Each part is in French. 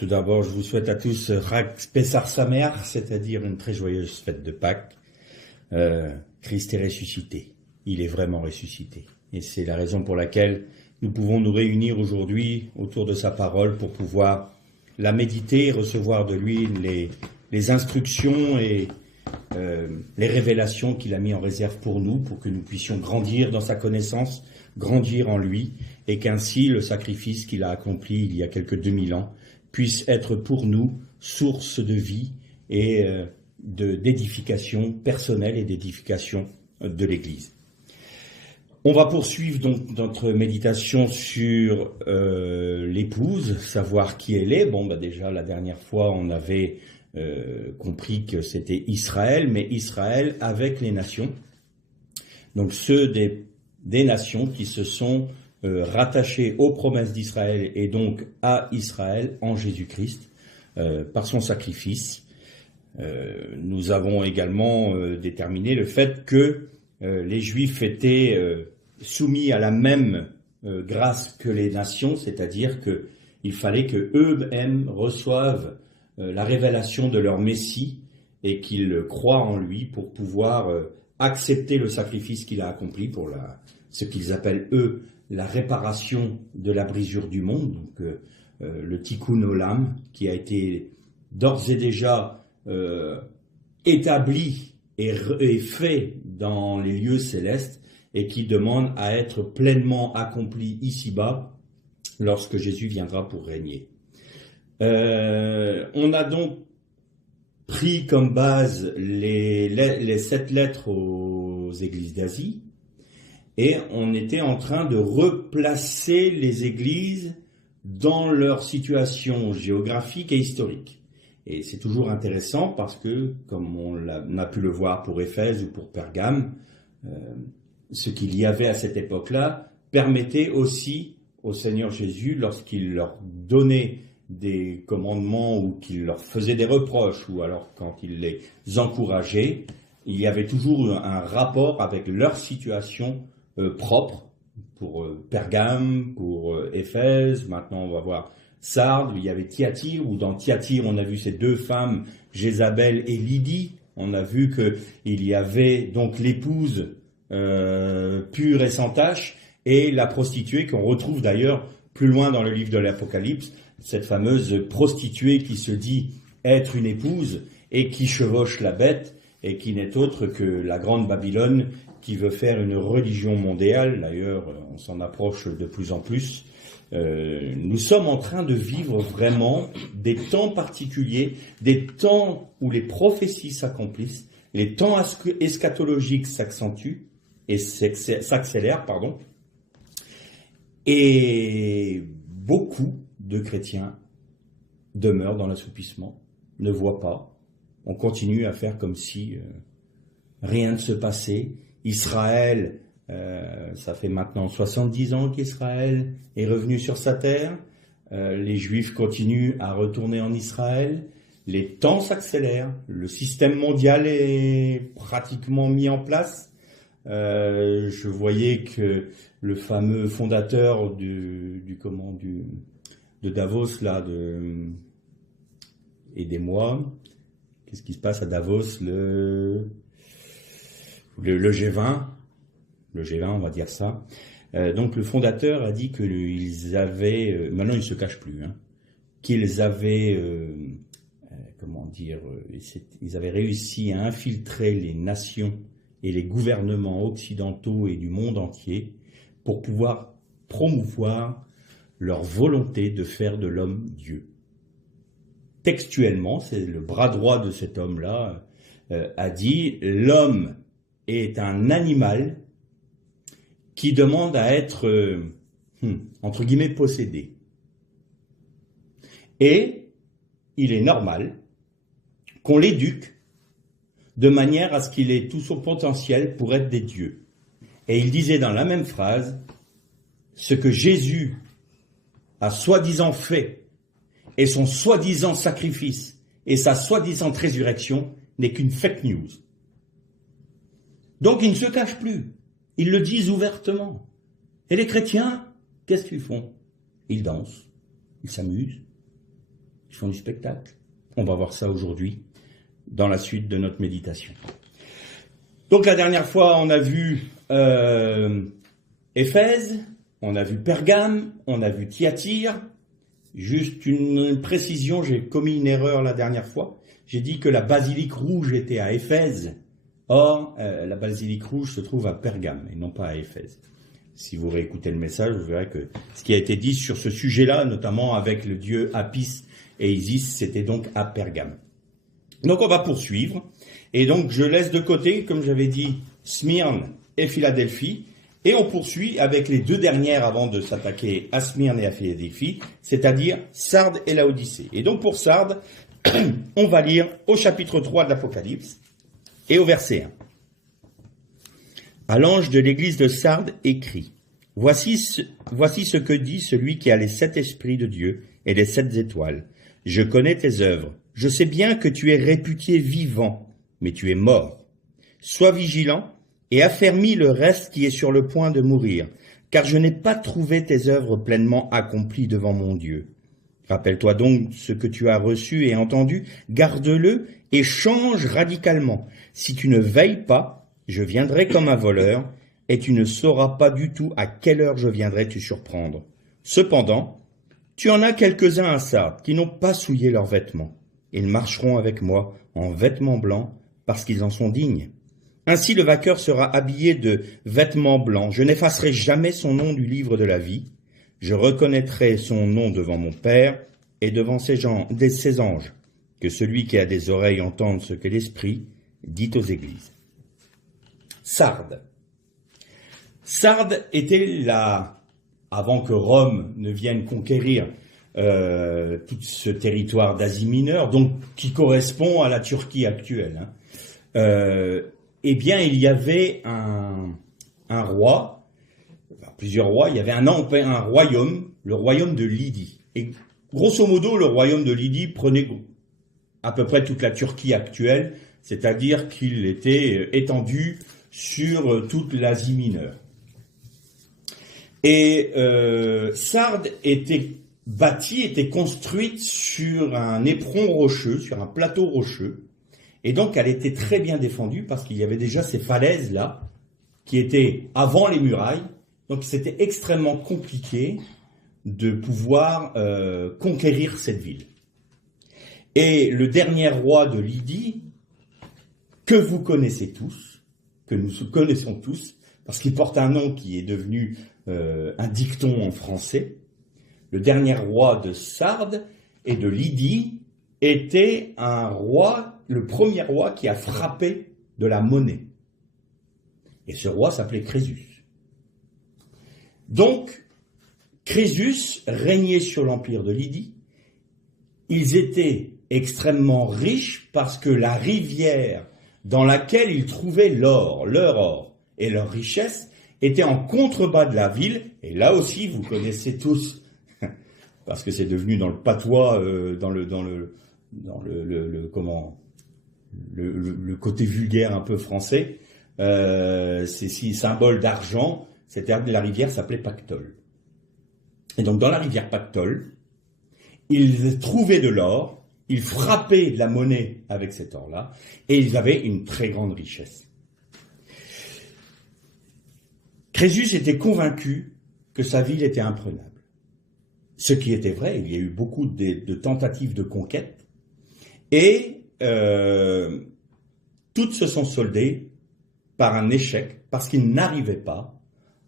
tout d'abord, je vous souhaite à tous Chag Pessar Sameach, c'est-à-dire une très joyeuse fête de Pâques. Christ est ressuscité. Il est vraiment ressuscité. Et c'est la raison pour laquelle nous pouvons nous réunir aujourd'hui autour de sa parole pour pouvoir la méditer et recevoir de lui les instructions et les révélations qu'il a mis en réserve pour nous, pour que nous puissions grandir dans sa connaissance, grandir en lui, et qu'ainsi le sacrifice qu'il a accompli il y a quelques 2000 ans puisse être pour nous source de vie et d'édification personnelle et d'édification de l'Église. On va poursuivre donc notre méditation sur l'épouse, savoir qui elle est. Déjà la dernière fois on avait compris que c'était Israël, mais Israël avec les nations. Donc ceux des nations qui se sont rattachés aux promesses d'Israël et donc à Israël en Jésus-Christ par son sacrifice. Nous avons également déterminé le fait que les Juifs étaient soumis à la même grâce que les nations, c'est-à-dire qu'il fallait que eux-mêmes reçoivent la révélation de leur Messie et qu'ils croient en lui pour pouvoir accepter le sacrifice qu'il a accompli pour ce qu'ils appellent eux la réparation de la brisure du monde, donc le Tikkun Olam, qui a été d'ores et déjà établi et fait dans les lieux célestes et qui demande à être pleinement accompli ici-bas lorsque Jésus viendra pour régner. On a donc pris comme base les 7 lettres aux églises d'Asie et on était en train de replacer les églises dans leur situation géographique et historique. Et c'est toujours intéressant parce que, comme on a pu le voir pour Éphèse ou pour Pergame, ce qu'il y avait à cette époque-là permettait aussi au Seigneur Jésus, lorsqu'il leur donnait des commandements ou qu'il leur faisait des reproches ou alors quand il les encourageait, il y avait toujours un rapport avec leur situation propre pour Pergame, pour Éphèse. Maintenant on va voir Sardes, il y avait Thyatire, où dans Thyatire on a vu ces 2 femmes, Jézabel et Lydie. On a vu qu'il y avait donc l'épouse pure et sans tache et la prostituée qu'on retrouve d'ailleurs plus loin dans le livre de l'Apocalypse, cette fameuse prostituée qui se dit être une épouse et qui chevauche la bête et qui n'est autre que la grande Babylone qui veut faire une religion mondiale. D'ailleurs, on s'en approche de plus en plus. Nous sommes en train de vivre vraiment des temps particuliers, des temps où les prophéties s'accomplissent, les temps eschatologiques s'accentuent et s'accélèrent, et beaucoup de chrétiens demeurent dans l'assoupissement, ne voient pas, on continue à faire comme si rien ne se passait. Israël, ça fait maintenant 70 ans qu'Israël est revenu sur sa terre. Les Juifs continuent à retourner en Israël. Les temps s'accélèrent. Le système mondial est pratiquement mis en place. Je voyais que le fameux fondateur de Davos, aidez-moi. Qu'est-ce qui se passe à Davos? Le G20. Le G20, on va dire ça. Donc le fondateur a dit qu'ils avaient, maintenant ils ne se cachent plus, qu'ils avaient, ils avaient réussi à infiltrer les nations et les gouvernements occidentaux et du monde entier pour pouvoir promouvoir leur volonté de faire de l'homme Dieu. Textuellement, c'est le bras droit de cet homme-là, a dit « L'homme est un animal qui demande à être, entre guillemets, possédé. Et il est normal qu'on l'éduque de manière à ce qu'il ait tout son potentiel pour être des dieux. » Et il disait dans la même phrase, ce que Jésus a soi-disant fait, et son soi-disant sacrifice, et sa soi-disant résurrection, n'est qu'une fake news. Donc ils ne se cachent plus. Ils le disent ouvertement. Et les chrétiens, qu'est-ce qu'ils font? Ils dansent, ils s'amusent. Ils font du spectacle. On va voir ça aujourd'hui dans la suite de notre méditation. Donc la dernière fois, on a vu Éphèse, on a vu Pergame, on a vu Thyatire. Juste une précision, j'ai commis une erreur la dernière fois. J'ai dit que la basilique rouge était à Éphèse. Or, la basilique rouge se trouve à Pergame et non pas à Éphèse. Si vous réécoutez le message, vous verrez que ce qui a été dit sur ce sujet-là, notamment avec le dieu Apis et Isis, c'était donc à Pergame. Donc on va poursuivre. Et donc je laisse de côté, comme j'avais dit, Smyrne et Philadelphie. Et on poursuit avec les deux dernières avant de s'attaquer à Smyrne et à Philadelphie, c'est-à-dire Sardes et Laodicée. Et donc pour Sardes, on va lire au chapitre 3 de l'Apocalypse et au verset 1. À l'ange de l'église de Sardes écrit, voici ce que dit celui qui a les 7 esprits de Dieu et les 7 étoiles. Je connais tes œuvres. Je sais bien que tu es réputé vivant, mais tu es mort. Sois vigilant et affermis le reste qui est sur le point de mourir, car je n'ai pas trouvé tes œuvres pleinement accomplies devant mon Dieu. Rappelle-toi donc ce que tu as reçu et entendu, garde-le et change radicalement. Si tu ne veilles pas, je viendrai comme un voleur, et tu ne sauras pas du tout à quelle heure je viendrai te surprendre. Cependant, tu en as quelques-uns à Sardes qui n'ont pas souillé leurs vêtements. Ils marcheront avec moi en vêtements blancs parce qu'ils en sont dignes. Ainsi le vainqueur sera habillé de vêtements blancs. Je n'effacerai jamais son nom du livre de la vie. Je reconnaîtrai son nom devant mon Père et devant ses anges. Que celui qui a des oreilles entende ce que l'Esprit dit aux églises. Sardes. Sardes était avant que Rome ne vienne conquérir tout ce territoire d'Asie mineure, donc qui correspond à la Turquie actuelle. Eh bien, il y avait un roi, plusieurs rois, il y avait un royaume, le royaume de Lydie. Et grosso modo, le royaume de Lydie prenait à peu près toute la Turquie actuelle, c'est-à-dire qu'il était étendu sur toute l'Asie mineure. Et Sardes était construite sur un éperon rocheux, sur un plateau rocheux, et donc elle était très bien défendue parce qu'il y avait déjà ces falaises-là, qui étaient avant les murailles, donc c'était extrêmement compliqué de pouvoir conquérir cette ville. Et le dernier roi de Lydie, que vous connaissez tous, que nous connaissons tous, parce qu'il porte un nom qui est devenu un dicton en français, le dernier roi de Sardes et de Lydie était un roi, le premier roi qui a frappé de la monnaie. Et ce roi s'appelait Crésus. Donc, Crésus régnait sur l'empire de Lydie. Ils étaient extrêmement riches parce que la rivière dans laquelle ils trouvaient leur or et leur richesse était en contrebas de la ville. Et là aussi, vous connaissez tous, parce que c'est devenu dans le patois, dans le côté vulgaire un peu français, ces symboles d'argent, c'est-à-dire que la rivière s'appelait Pactole. Et donc dans la rivière Pactole, ils trouvaient de l'or, ils frappaient de la monnaie avec cet or-là, et ils avaient une très grande richesse. Crésus était convaincu que sa ville était imprenable. Ce qui était vrai, il y a eu beaucoup de tentatives de conquête, et toutes se sont soldées par un échec, parce qu'ils n'arrivaient pas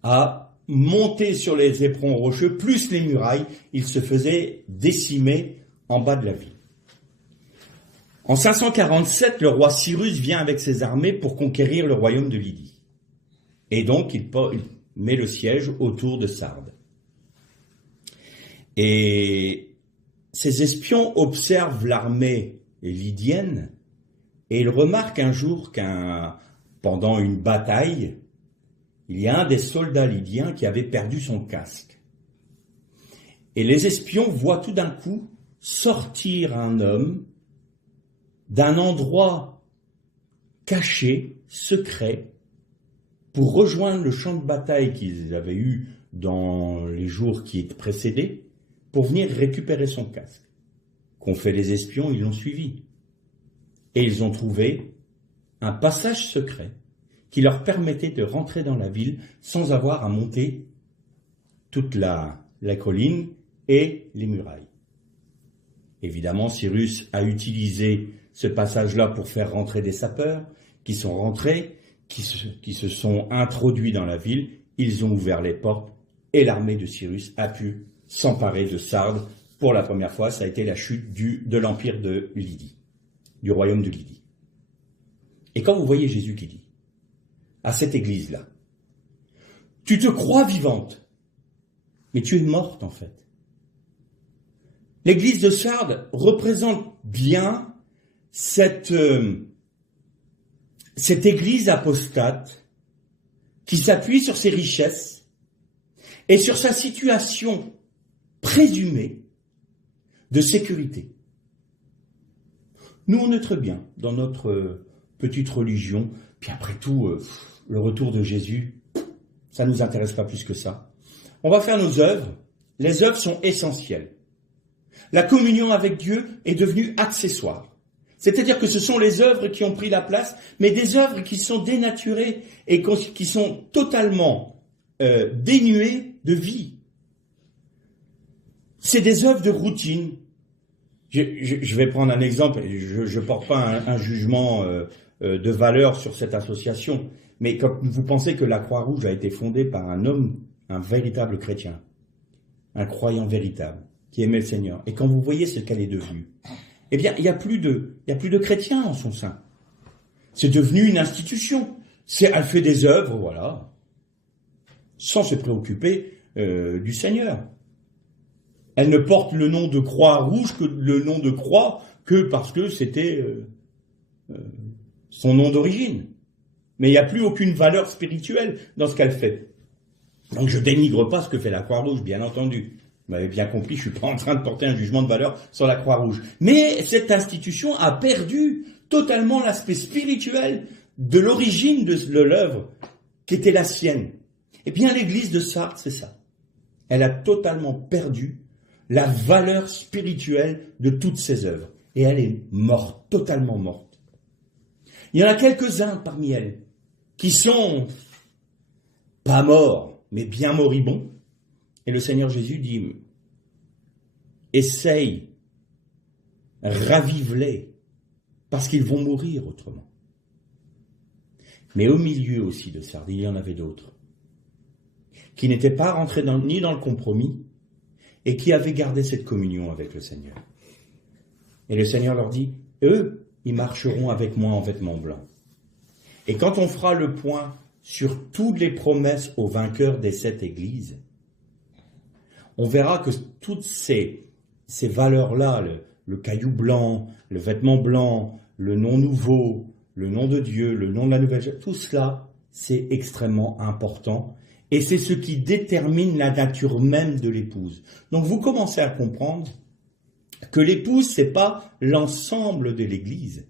à monter sur les éperons rocheux, plus les murailles, ils se faisaient décimer en bas de la ville. En 547, le roi Cyrus vient avec ses armées pour conquérir le royaume de Lydie. Et donc, il met le siège autour de Sardes. Et ces espions observent l'armée lydienne et ils remarquent un jour pendant une bataille, il y a un des soldats lydiens qui avait perdu son casque. Et les espions voient tout d'un coup sortir un homme d'un endroit caché, secret, pour rejoindre le champ de bataille qu'ils avaient eu dans les jours qui précédaient, pour venir récupérer son casque. qu'ont fait les espions, ils l'ont suivi. Et ils ont trouvé un passage secret qui leur permettait de rentrer dans la ville sans avoir à monter toute la colline et les murailles. Évidemment, Cyrus a utilisé ce passage-là pour faire rentrer des sapeurs qui sont rentrés, qui se sont introduits dans la ville, ils ont ouvert les portes et l'armée de Cyrus a pu s'emparer de Sardes. Pour la première fois, ça a été la chute de l'empire de Lydie, du royaume de Lydie. Et quand vous voyez Jésus qui dit à cette église-là, tu te crois vivante, mais tu es morte en fait. L'église de Sardes représente bien cette église apostate qui s'appuie sur ses richesses et sur sa situation présumée de sécurité. Nous, on est très bien dans notre petite religion, puis après tout, le retour de Jésus, ça ne nous intéresse pas plus que ça. On va faire nos œuvres. Les œuvres sont essentielles. La communion avec Dieu est devenue accessoire. C'est-à-dire que ce sont les œuvres qui ont pris la place, mais des œuvres qui sont dénaturées et qui sont totalement dénuées de vie. C'est des œuvres de routine. Je vais prendre un exemple, je ne porte pas un jugement de valeur sur cette association, mais quand vous pensez que la Croix-Rouge a été fondée par un homme, un véritable chrétien, un croyant véritable, qui aimait le Seigneur, et quand vous voyez ce qu'elle est devenue, eh bien, il y a plus de chrétiens en son sein. C'est devenu une institution. Elle fait des œuvres, voilà, sans se préoccuper du Seigneur. Elle ne porte le nom de Croix-Rouge que parce que c'était son nom d'origine. Mais il n'y a plus aucune valeur spirituelle dans ce qu'elle fait. Donc je dénigre pas ce que fait la Croix-Rouge, bien entendu. Vous m'avez bien compris, je ne suis pas en train de porter un jugement de valeur sur la Croix-Rouge. Mais cette institution a perdu totalement l'aspect spirituel de l'origine de l'œuvre qui était la sienne. Eh bien, l'église de Sardes, c'est ça. Elle a totalement perdu la valeur spirituelle de toutes ses œuvres. Et elle est morte, totalement morte. Il y en a quelques-uns parmi elles qui sont pas morts, mais bien moribonds. Et le Seigneur Jésus dit, essaye, ravive-les, parce qu'ils vont mourir autrement. Mais au milieu aussi de Sardes, il y en avait d'autres, qui n'étaient pas rentrés ni dans le compromis, et qui avaient gardé cette communion avec le Seigneur. Et le Seigneur leur dit, eux, ils marcheront avec moi en vêtements blancs. Et quand on fera le point sur toutes les promesses aux vainqueurs des 7 églises, on verra que toutes ces valeurs-là, le caillou blanc, le vêtement blanc, le nom nouveau, le nom de Dieu, le nom de la nouvelle, tout cela, c'est extrêmement important. Et c'est ce qui détermine la nature même de l'épouse. Donc vous commencez à comprendre que l'épouse, c'est pas l'ensemble de l'Église.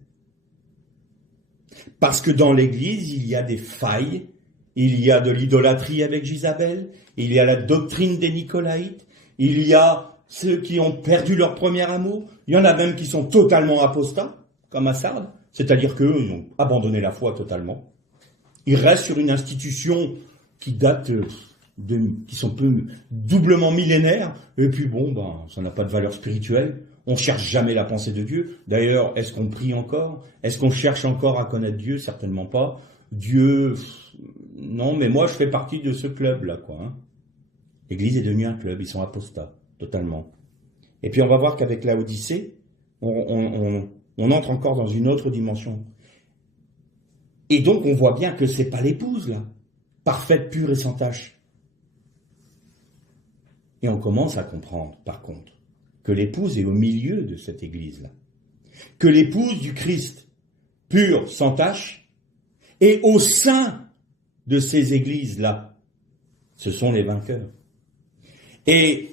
Parce que dans l'Église, il y a des failles, il y a de l'idolâtrie avec Jézabel, il y a la doctrine des Nicolaïtes, il y a ceux qui ont perdu leur premier amour, il y en a même qui sont totalement apostats, comme à Sardes, c'est-à-dire qu'eux, ils ont abandonné la foi totalement. Ils restent sur une institution qui date qui sont peu doublement millénaires, et puis ça n'a pas de valeur spirituelle. On cherche jamais la pensée de Dieu. D'ailleurs, est-ce qu'on prie encore? Est-ce qu'on cherche encore à connaître Dieu? Certainement pas. Dieu, non, mais moi je fais partie de ce club-là, quoi. Hein. L'Église est devenue un club, ils sont apostats, totalement. Et puis on va voir qu'avec la Odyssée, on entre encore dans une autre dimension. Et donc on voit bien que c'est pas l'épouse, là, parfaite, pure et sans tache. Et on commence à comprendre, par contre, que l'épouse est au milieu de cette Église-là. Que l'épouse du Christ, pure, sans tache, est au sein de ces Églises-là. Ce sont les vainqueurs. Et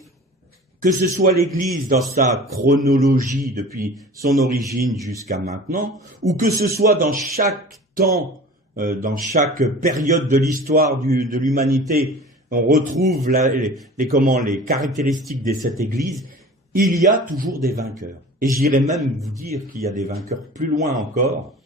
que ce soit l'Église dans sa chronologie depuis son origine jusqu'à maintenant, ou que ce soit dans chaque temps, dans chaque période de l'histoire de l'humanité, on retrouve les caractéristiques de cette Église, il y a toujours des vainqueurs. Et j'irais même vous dire qu'il y a des vainqueurs plus loin encore,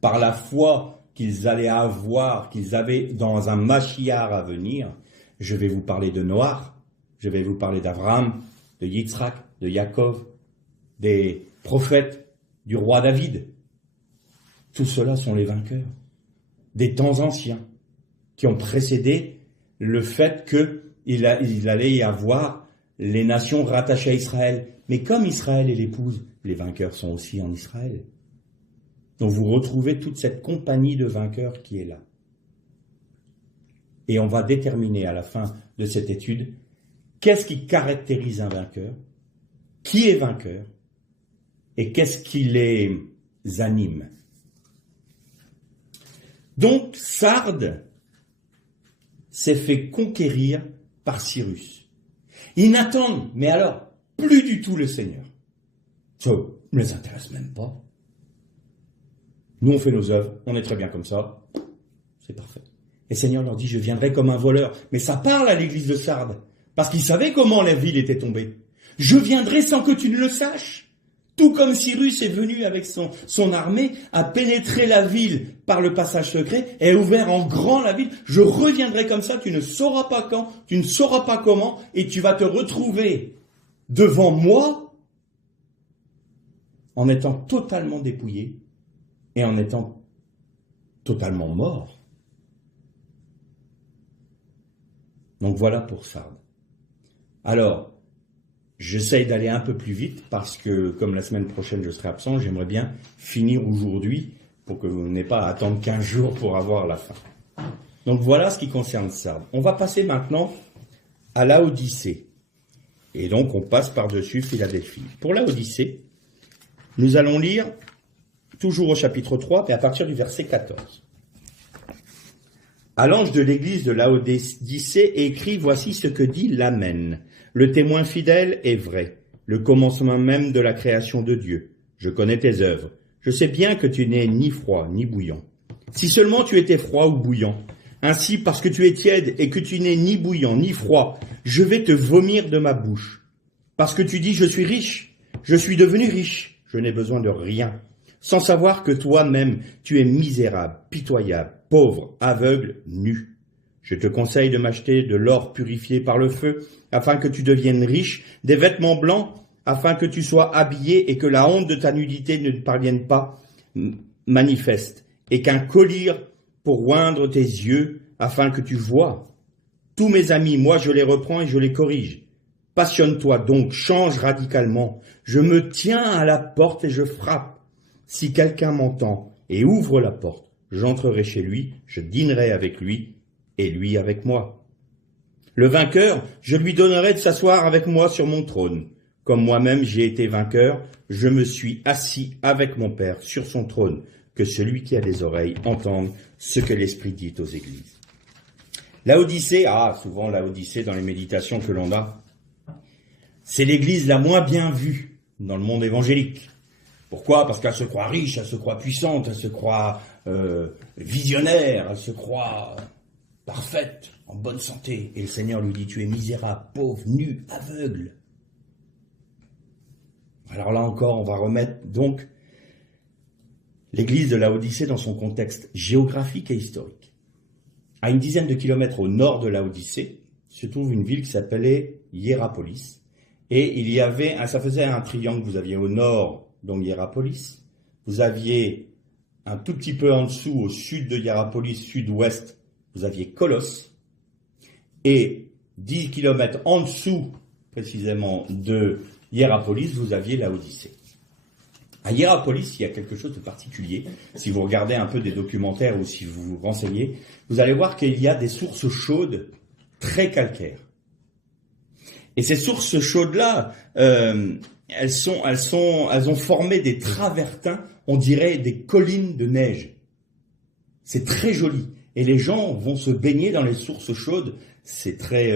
par la foi qu'ils allaient avoir, qu'ils avaient dans un Mashiach à venir. Je vais vous parler de Noach, je vais vous parler d'Abraham, de Yitzhak, de Yaakov, des prophètes, du roi David. Tout cela sont les vainqueurs des temps anciens qui ont précédé le fait qu'il allait y avoir les nations rattachées à Israël. Mais comme Israël est l'épouse, les vainqueurs sont aussi en Israël. Donc vous retrouvez toute cette compagnie de vainqueurs qui est là. Et on va déterminer à la fin de cette étude qu'est-ce qui caractérise un vainqueur, qui est vainqueur et qu'est-ce qui les anime. Donc Sardes s'est fait conquérir par Cyrus. Ils n'attendent, mais alors, plus du tout le Seigneur. Ça ne les intéresse même pas. Nous, on fait nos œuvres, on est très bien comme ça, c'est parfait. Et le Seigneur leur dit, je viendrai comme un voleur. Mais ça parle à l'église de Sardes, parce qu'ils savaient comment la ville était tombée. Je viendrai sans que tu ne le saches. Tout comme Cyrus est venu avec son armée, a pénétré la ville par le passage secret et a ouvert en grand la ville. Je reviendrai comme ça, tu ne sauras pas quand, tu ne sauras pas comment, et tu vas te retrouver devant moi en étant totalement dépouillé et en étant totalement mort. Donc voilà pour Sardes. Alors, j'essaye d'aller un peu plus vite parce que, comme la semaine prochaine je serai absent, j'aimerais bien finir aujourd'hui pour que vous n'ayez pas à attendre 15 jours pour avoir la fin. Donc voilà ce qui concerne Sardes. On va passer maintenant à Laodicée. Et donc on passe par-dessus Philadelphie. Pour Laodicée, nous allons lire toujours au chapitre 3, mais à partir du verset 14. À l'ange de l'église de Laodicée écrit, voici ce que dit l'Amen. Le témoin fidèle est vrai, le commencement même de la création de Dieu. Je connais tes œuvres. Je sais bien que tu n'es ni froid ni bouillant. Si seulement tu étais froid ou bouillant, ainsi parce que tu es tiède et que tu n'es ni bouillant ni froid, je vais te vomir de ma bouche. Parce que tu dis, je suis riche, je suis devenu riche, je n'ai besoin de rien. Sans savoir que toi-même, tu es misérable, pitoyable, pauvre, aveugle, nu. Je te conseille de m'acheter de l'or purifié par le feu, afin que tu deviennes riche, des vêtements blancs, afin que tu sois habillé et que la honte de ta nudité ne te parvienne pas manifeste, et qu'un collier pour oindre tes yeux, afin que tu vois. Tous mes amis, moi je les reprends et je les corrige. Passionne-toi donc, change radicalement. Je me tiens à la porte et je frappe. Si quelqu'un m'entend et ouvre la porte, j'entrerai chez lui, je dînerai avec lui, et lui avec moi. Le vainqueur, je lui donnerai de s'asseoir avec moi sur mon trône. Comme moi-même j'ai été vainqueur, je me suis assis avec mon Père sur son trône. Que celui qui a des oreilles entende ce que l'Esprit dit aux églises. Laodicée, souvent Laodicée dans les méditations que l'on a, c'est l'église la moins bien vue dans le monde évangélique. Pourquoi ? Parce qu'elle se croit riche, elle se croit puissante, elle se croit visionnaire, elle se croit parfaite, en bonne santé. Et le Seigneur lui dit, tu es misérable, pauvre, nu, aveugle. Alors là encore, on va remettre donc l'église de Laodicée dans son contexte géographique et historique. À une dizaine de kilomètres au nord de Laodicée se trouve une ville qui s'appelait Hiérapolis. Et il y avait, ça faisait un triangle, vous aviez au nord, donc Hiérapolis, vous aviez un tout petit peu en dessous, au sud de Hiérapolis, sud-ouest, vous aviez Colosse, et 10 kilomètres en dessous, précisément, de Hiérapolis, vous aviez Laodicée. À Hiérapolis, il y a quelque chose de particulier. Si vous regardez un peu des documentaires ou si vous vous renseignez, vous allez voir qu'il y a des sources chaudes très calcaires. Et ces sources chaudes-là, elles ont formé des travertins, on dirait des collines de neige. C'est très joli. Et les gens vont se baigner dans les sources chaudes. C'est très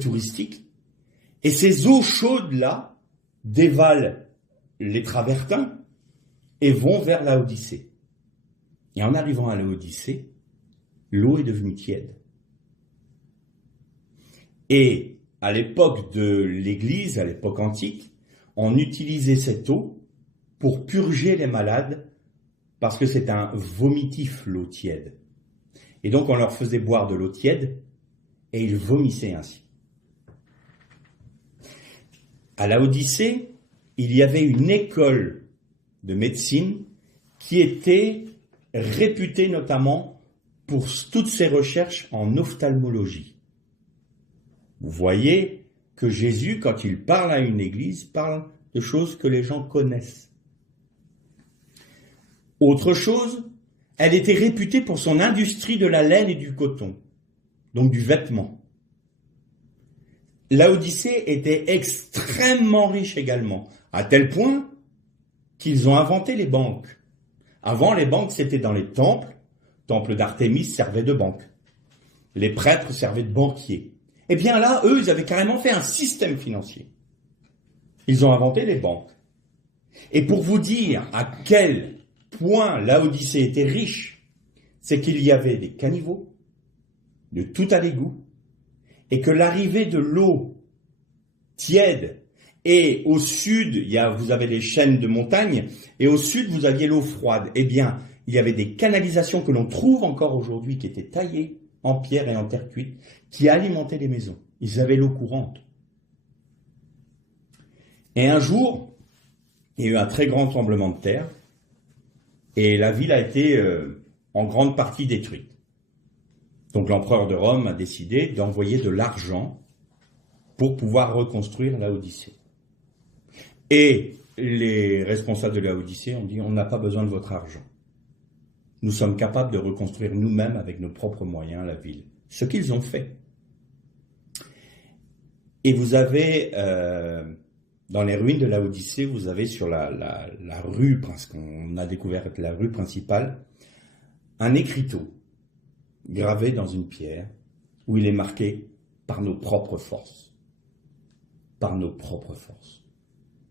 touristique. Et ces eaux chaudes-là dévalent les travertins et vont vers Laodicée. Et en arrivant à Laodicée, l'eau est devenue tiède. Et à l'époque de l'Église, à l'époque antique, on utilisait cette eau pour purger les malades, parce que c'est un vomitif, l'eau tiède. Et donc on leur faisait boire de l'eau tiède, et ils vomissaient ainsi. À Laodicée, il y avait une école de médecine qui était réputée notamment pour toutes ses recherches en ophtalmologie. Vous voyez que Jésus, quand il parle à une église, parle de choses que les gens connaissent. Autre chose, elle était réputée pour son industrie de la laine et du coton, donc du vêtement. Laodicée était extrêmement riche également, à tel point qu'ils ont inventé les banques. Avant, les banques, c'était dans les temples. Le temple d'Artémis servait de banque. Les prêtres servaient de banquiers. Eh bien là, eux, ils avaient carrément fait un système financier. Ils ont inventé les banques. Et pour vous dire à quel point Laodicée était riche, c'est qu'il y avait des caniveaux, de tout à l'égout, et que l'arrivée de l'eau tiède, et au sud, vous avez les chaînes de montagnes, et au sud, vous aviez l'eau froide. Eh bien, il y avait des canalisations que l'on trouve encore aujourd'hui, qui étaient taillées en pierre et en terre cuite, qui alimentaient les maisons. Ils avaient l'eau courante. Et un jour, il y a eu un très grand tremblement de terre, et la ville a été en grande partie détruite. Donc l'empereur de Rome a décidé d'envoyer de l'argent pour pouvoir reconstruire Laodicée. Et les responsables de Laodicée ont dit, on n'a pas besoin de votre argent. Nous sommes capables de reconstruire nous-mêmes avec nos propres moyens la ville. Ce qu'ils ont fait. Et vous avez, dans les ruines de Laodicée, vous avez sur la rue, parce qu'on a découvert la rue principale, un écriteau gravé dans une pierre où il est marqué « par nos propres forces ». Par nos propres forces.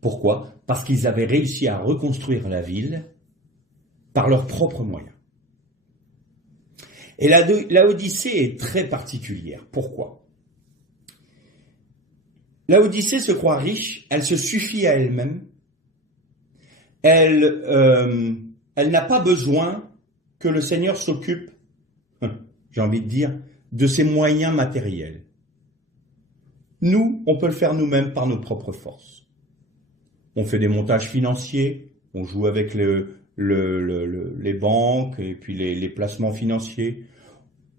Pourquoi ? Parce qu'ils avaient réussi à reconstruire la ville par leurs propres moyens. Et Laodicée est très particulière. Pourquoi ? Laodicée se croit riche, elle se suffit à elle-même, elle n'a pas besoin que le Seigneur s'occupe, j'ai envie de dire, de ses moyens matériels. Nous, on peut le faire nous-mêmes par nos propres forces. On fait des montages financiers, on joue avec les banques et puis les placements financiers.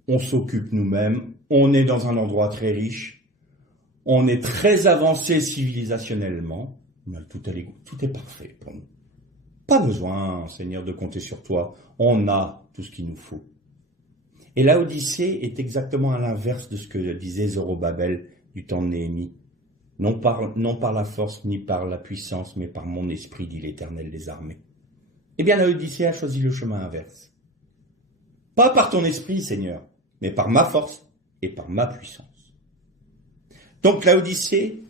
On s'occupe nous-mêmes, on est dans un endroit très riche, on est très avancé civilisationnellement, tout est parfait pour nous. Pas besoin, Seigneur, de compter sur toi, on a tout ce qu'il nous faut. Et Laodicée est exactement à l'inverse de ce que disait Zorobabel du temps de Néhémie. Non par la force ni par la puissance, mais par mon esprit, dit l'Éternel des armées. Eh bien, Laodicée a choisi le chemin inverse. Pas par ton esprit, Seigneur, mais par ma force et par ma puissance. Donc, Laodicée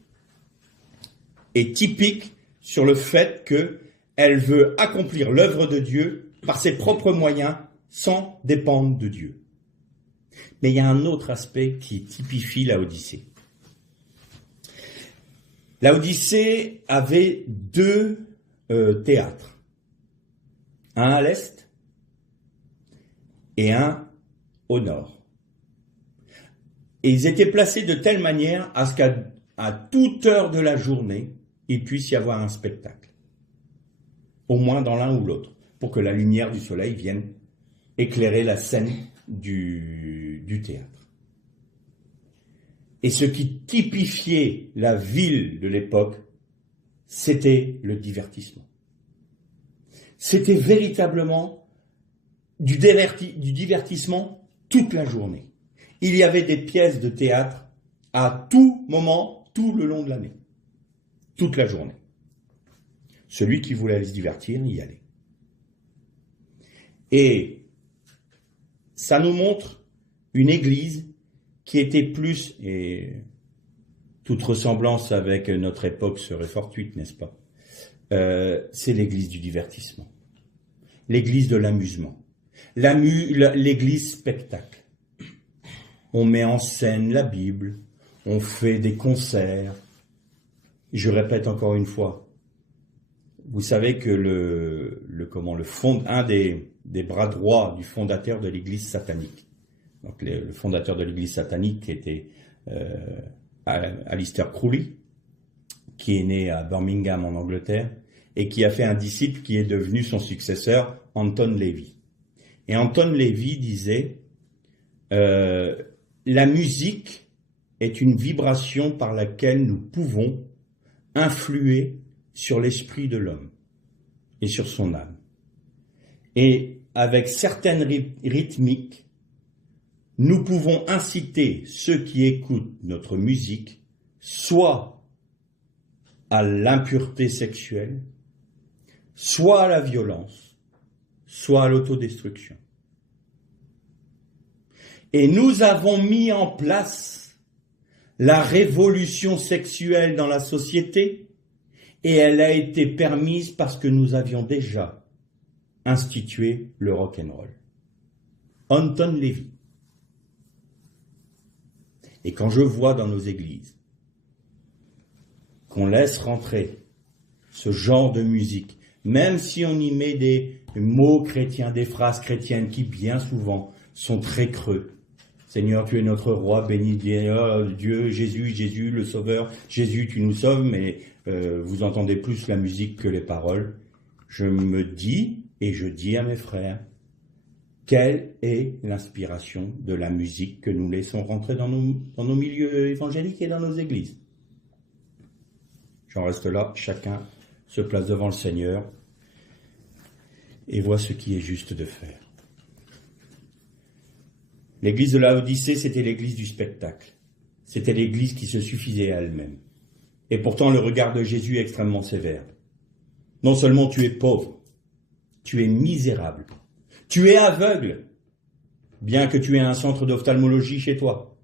est typique sur le fait qu'elle veut accomplir l'œuvre de Dieu par ses propres moyens, sans dépendre de Dieu. Mais il y a un autre aspect qui typifie Laodicée. Laodicée avait deux théâtres, un à l'est et un au nord. Et ils étaient placés de telle manière à ce qu'à toute heure de la journée, il puisse y avoir un spectacle, au moins dans l'un ou l'autre, pour que la lumière du soleil vienne éclairer la scène du théâtre. Et ce qui typifiait la ville de l'époque, c'était le divertissement. C'était véritablement du divertissement toute la journée. Il y avait des pièces de théâtre à tout moment, tout le long de l'année. Toute la journée. Celui qui voulait se divertir, y allait. Et ça nous montre une église qui était plus, et toute ressemblance avec notre époque serait fortuite, n'est-ce pas ? C'est l'église du divertissement, l'église de l'amusement, l'église spectacle. On met en scène la Bible, on fait des concerts, Je répète encore une fois, vous savez que un des bras droits du fondateur de l'Église satanique, donc le fondateur de l'Église satanique était Aleister Crowley, qui est né à Birmingham en Angleterre, et qui a fait un disciple qui est devenu son successeur, Anton LaVey. Et Anton LaVey disait la musique est une vibration par laquelle nous pouvons influer sur l'esprit de l'homme et sur son âme. Et avec certaines rythmiques, nous pouvons inciter ceux qui écoutent notre musique soit à l'impureté sexuelle, soit à la violence, soit à l'autodestruction. Et nous avons mis en place la révolution sexuelle dans la société, et elle a été permise parce que nous avions déjà institué le rock'n'roll. Anton LaVey. Et quand je vois dans nos églises qu'on laisse rentrer ce genre de musique, même si on y met des mots chrétiens, des phrases chrétiennes qui bien souvent sont très creux. Seigneur, tu es notre roi, béni Dieu, Jésus, le Sauveur, Jésus, tu nous sauves, mais vous entendez plus la musique que les paroles. Je me dis, et je dis à mes frères, quelle est l'inspiration de la musique que nous laissons rentrer dans nos milieux évangéliques et dans nos églises? J'en reste là, chacun se place devant le Seigneur et voit ce qui est juste de faire. L'église de Laodicée, c'était l'église du spectacle. C'était l'église qui se suffisait à elle-même. Et pourtant, le regard de Jésus est extrêmement sévère. Non seulement tu es pauvre, tu es misérable, tu es aveugle, bien que tu aies un centre d'ophtalmologie chez toi.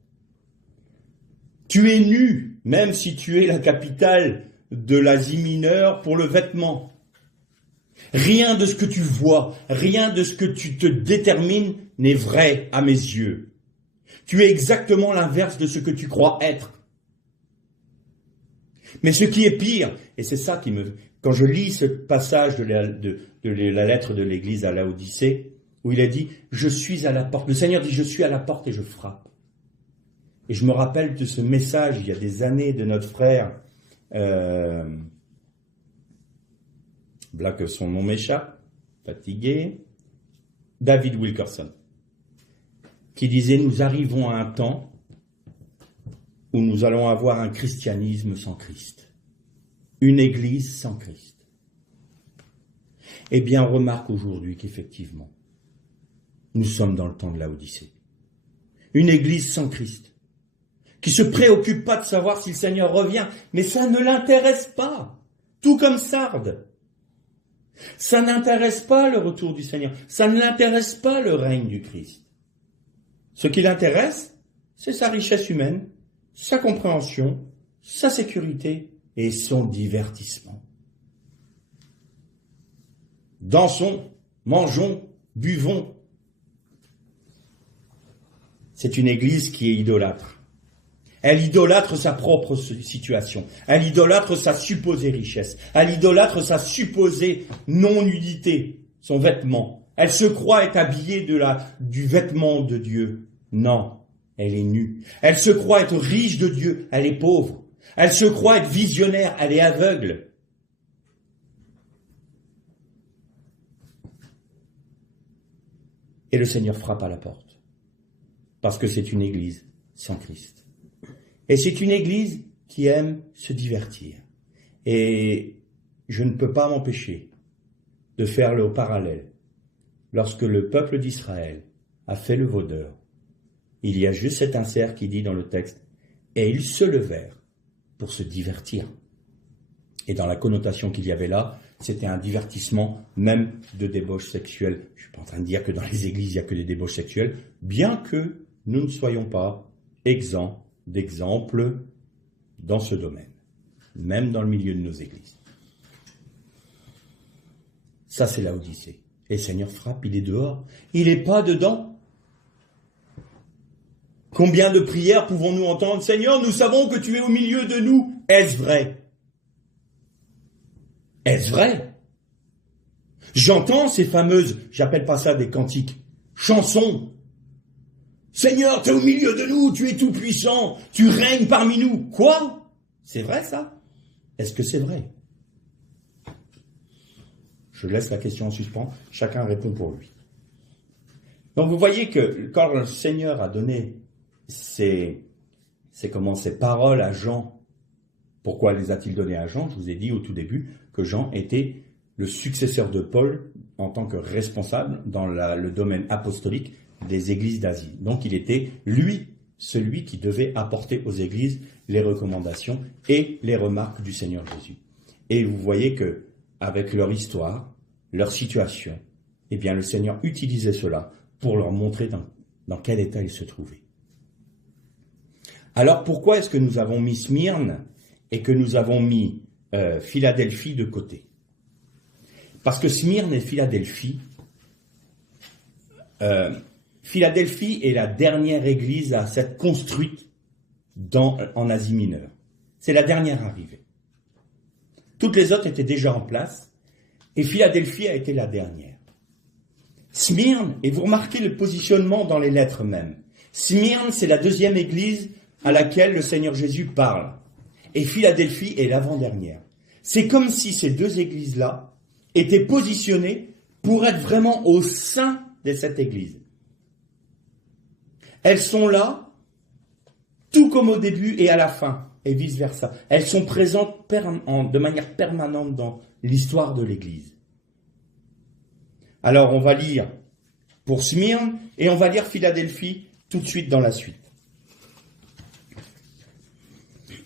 Tu es nu, même si tu es la capitale de l'Asie mineure pour le vêtement. Rien de ce que tu vois, rien de ce que tu te détermines n'est vrai à mes yeux. Tu es exactement l'inverse de ce que tu crois être. Mais ce qui est pire, et c'est ça qui quand je lis ce passage de la lettre de l'église à Laodicée, où il a dit, je suis à la porte. Le Seigneur dit, je suis à la porte et je frappe. Et je me rappelle de ce message, il y a des années, de notre frère, là que son nom m'échappe, fatigué, David Wilkerson, qui disait, nous arrivons à un temps où nous allons avoir un christianisme sans Christ, une église sans Christ. Eh bien, on remarque aujourd'hui qu'effectivement, nous sommes dans le temps de Laodicée. Une église sans Christ, qui se préoccupe pas de savoir si le Seigneur revient, mais ça ne l'intéresse pas, tout comme Sardes. Ça n'intéresse pas le retour du Seigneur, ça ne l'intéresse pas le règne du Christ. Ce qui l'intéresse, c'est sa richesse humaine, sa compréhension, sa sécurité et son divertissement. Dansons, mangeons, buvons. C'est une église qui est idolâtre. Elle idolâtre sa propre situation. Elle idolâtre sa supposée richesse. Elle idolâtre sa supposée non-nudité, son vêtement. Elle se croit être habillée du vêtement de Dieu. Non, elle est nue. Elle se croit être riche de Dieu. Elle est pauvre. Elle se croit être visionnaire. Elle est aveugle. Et le Seigneur frappe à la porte. Parce que c'est une église sans Christ. Et c'est une église qui aime se divertir. Et je ne peux pas m'empêcher de faire le parallèle. Lorsque le peuple d'Israël a fait le vaudeur, il y a juste cet insert qui dit dans le texte « Et ils se levèrent pour se divertir ». Et dans la connotation qu'il y avait là, c'était un divertissement même de débauche sexuelle. Je ne suis pas en train de dire que dans les églises, il n'y a que des débauches sexuelles, bien que nous ne soyons pas exempts d'exemples dans ce domaine, même dans le milieu de nos églises. Ça, c'est Laodicée. Et le Seigneur frappe, il est dehors. Il n'est pas dedans. Combien de prières pouvons-nous entendre? Seigneur, nous savons que tu es au milieu de nous. Est-ce vrai? Est-ce vrai? J'entends ces fameuses, j'appelle pas ça des cantiques, chansons. Seigneur, tu es au milieu de nous, tu es tout puissant, tu règnes parmi nous. Quoi? C'est vrai ça? Est-ce que c'est vrai? Je laisse la question en suspens, chacun répond pour lui. Donc vous voyez que quand le Seigneur a donné ces paroles à Jean, pourquoi les a-t-il données à Jean? Je vous ai dit au tout début que Jean était le successeur de Paul en tant que responsable dans le domaine apostolique des églises d'Asie. Donc il était, lui, celui qui devait apporter aux églises les recommandations et les remarques du Seigneur Jésus. Et vous voyez que avec leur histoire, leur situation, eh bien le Seigneur utilisait cela pour leur montrer dans quel état ils se trouvaient. Alors pourquoi est-ce que nous avons mis Smyrne et que nous avons mis Philadelphie de côté? Parce que Smyrne et Philadelphie, Philadelphie est la dernière église à s'être construite en Asie mineure. C'est la dernière arrivée. Toutes les autres étaient déjà en place et Philadelphie a été la dernière. Smyrne, et vous remarquez le positionnement dans les lettres même. Smyrne, c'est la deuxième église à laquelle le Seigneur Jésus parle. Et Philadelphie est l'avant-dernière. C'est comme si ces deux églises-là étaient positionnées pour être vraiment au sein de cette église. Elles sont là, tout comme au début et à la fin, et vice-versa. Elles sont présentes de manière permanente dans l'histoire de l'église. Alors on va lire pour Smyrne et on va lire Philadelphie tout de suite dans la suite.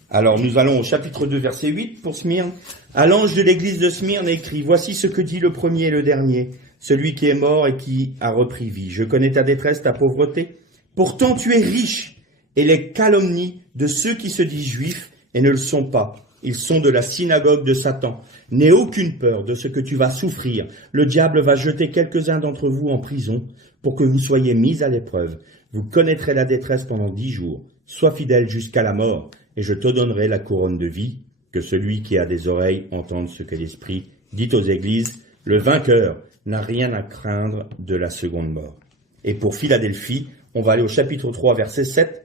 Alors nous allons au chapitre 2 verset 8 pour Smyrne. À l'ange de l'église de Smyrne écrit, voici ce que dit le premier et le dernier, celui qui est mort et qui a repris vie. Je connais ta détresse, ta pauvreté. Pourtant tu es riche et les calomnies de ceux qui se disent juifs et ne le sont pas. Ils sont de la synagogue de Satan. N'aie aucune peur de ce que tu vas souffrir. Le diable va jeter quelques-uns d'entre vous en prison pour que vous soyez mis à l'épreuve. Vous connaîtrez la détresse pendant 10 jours. Sois fidèle jusqu'à la mort et je te donnerai la couronne de vie. Que celui qui a des oreilles entende ce que l'Esprit dit aux églises. Le vainqueur n'a rien à craindre de la seconde mort. Et pour Philadelphie, on va aller au chapitre 3, verset 7.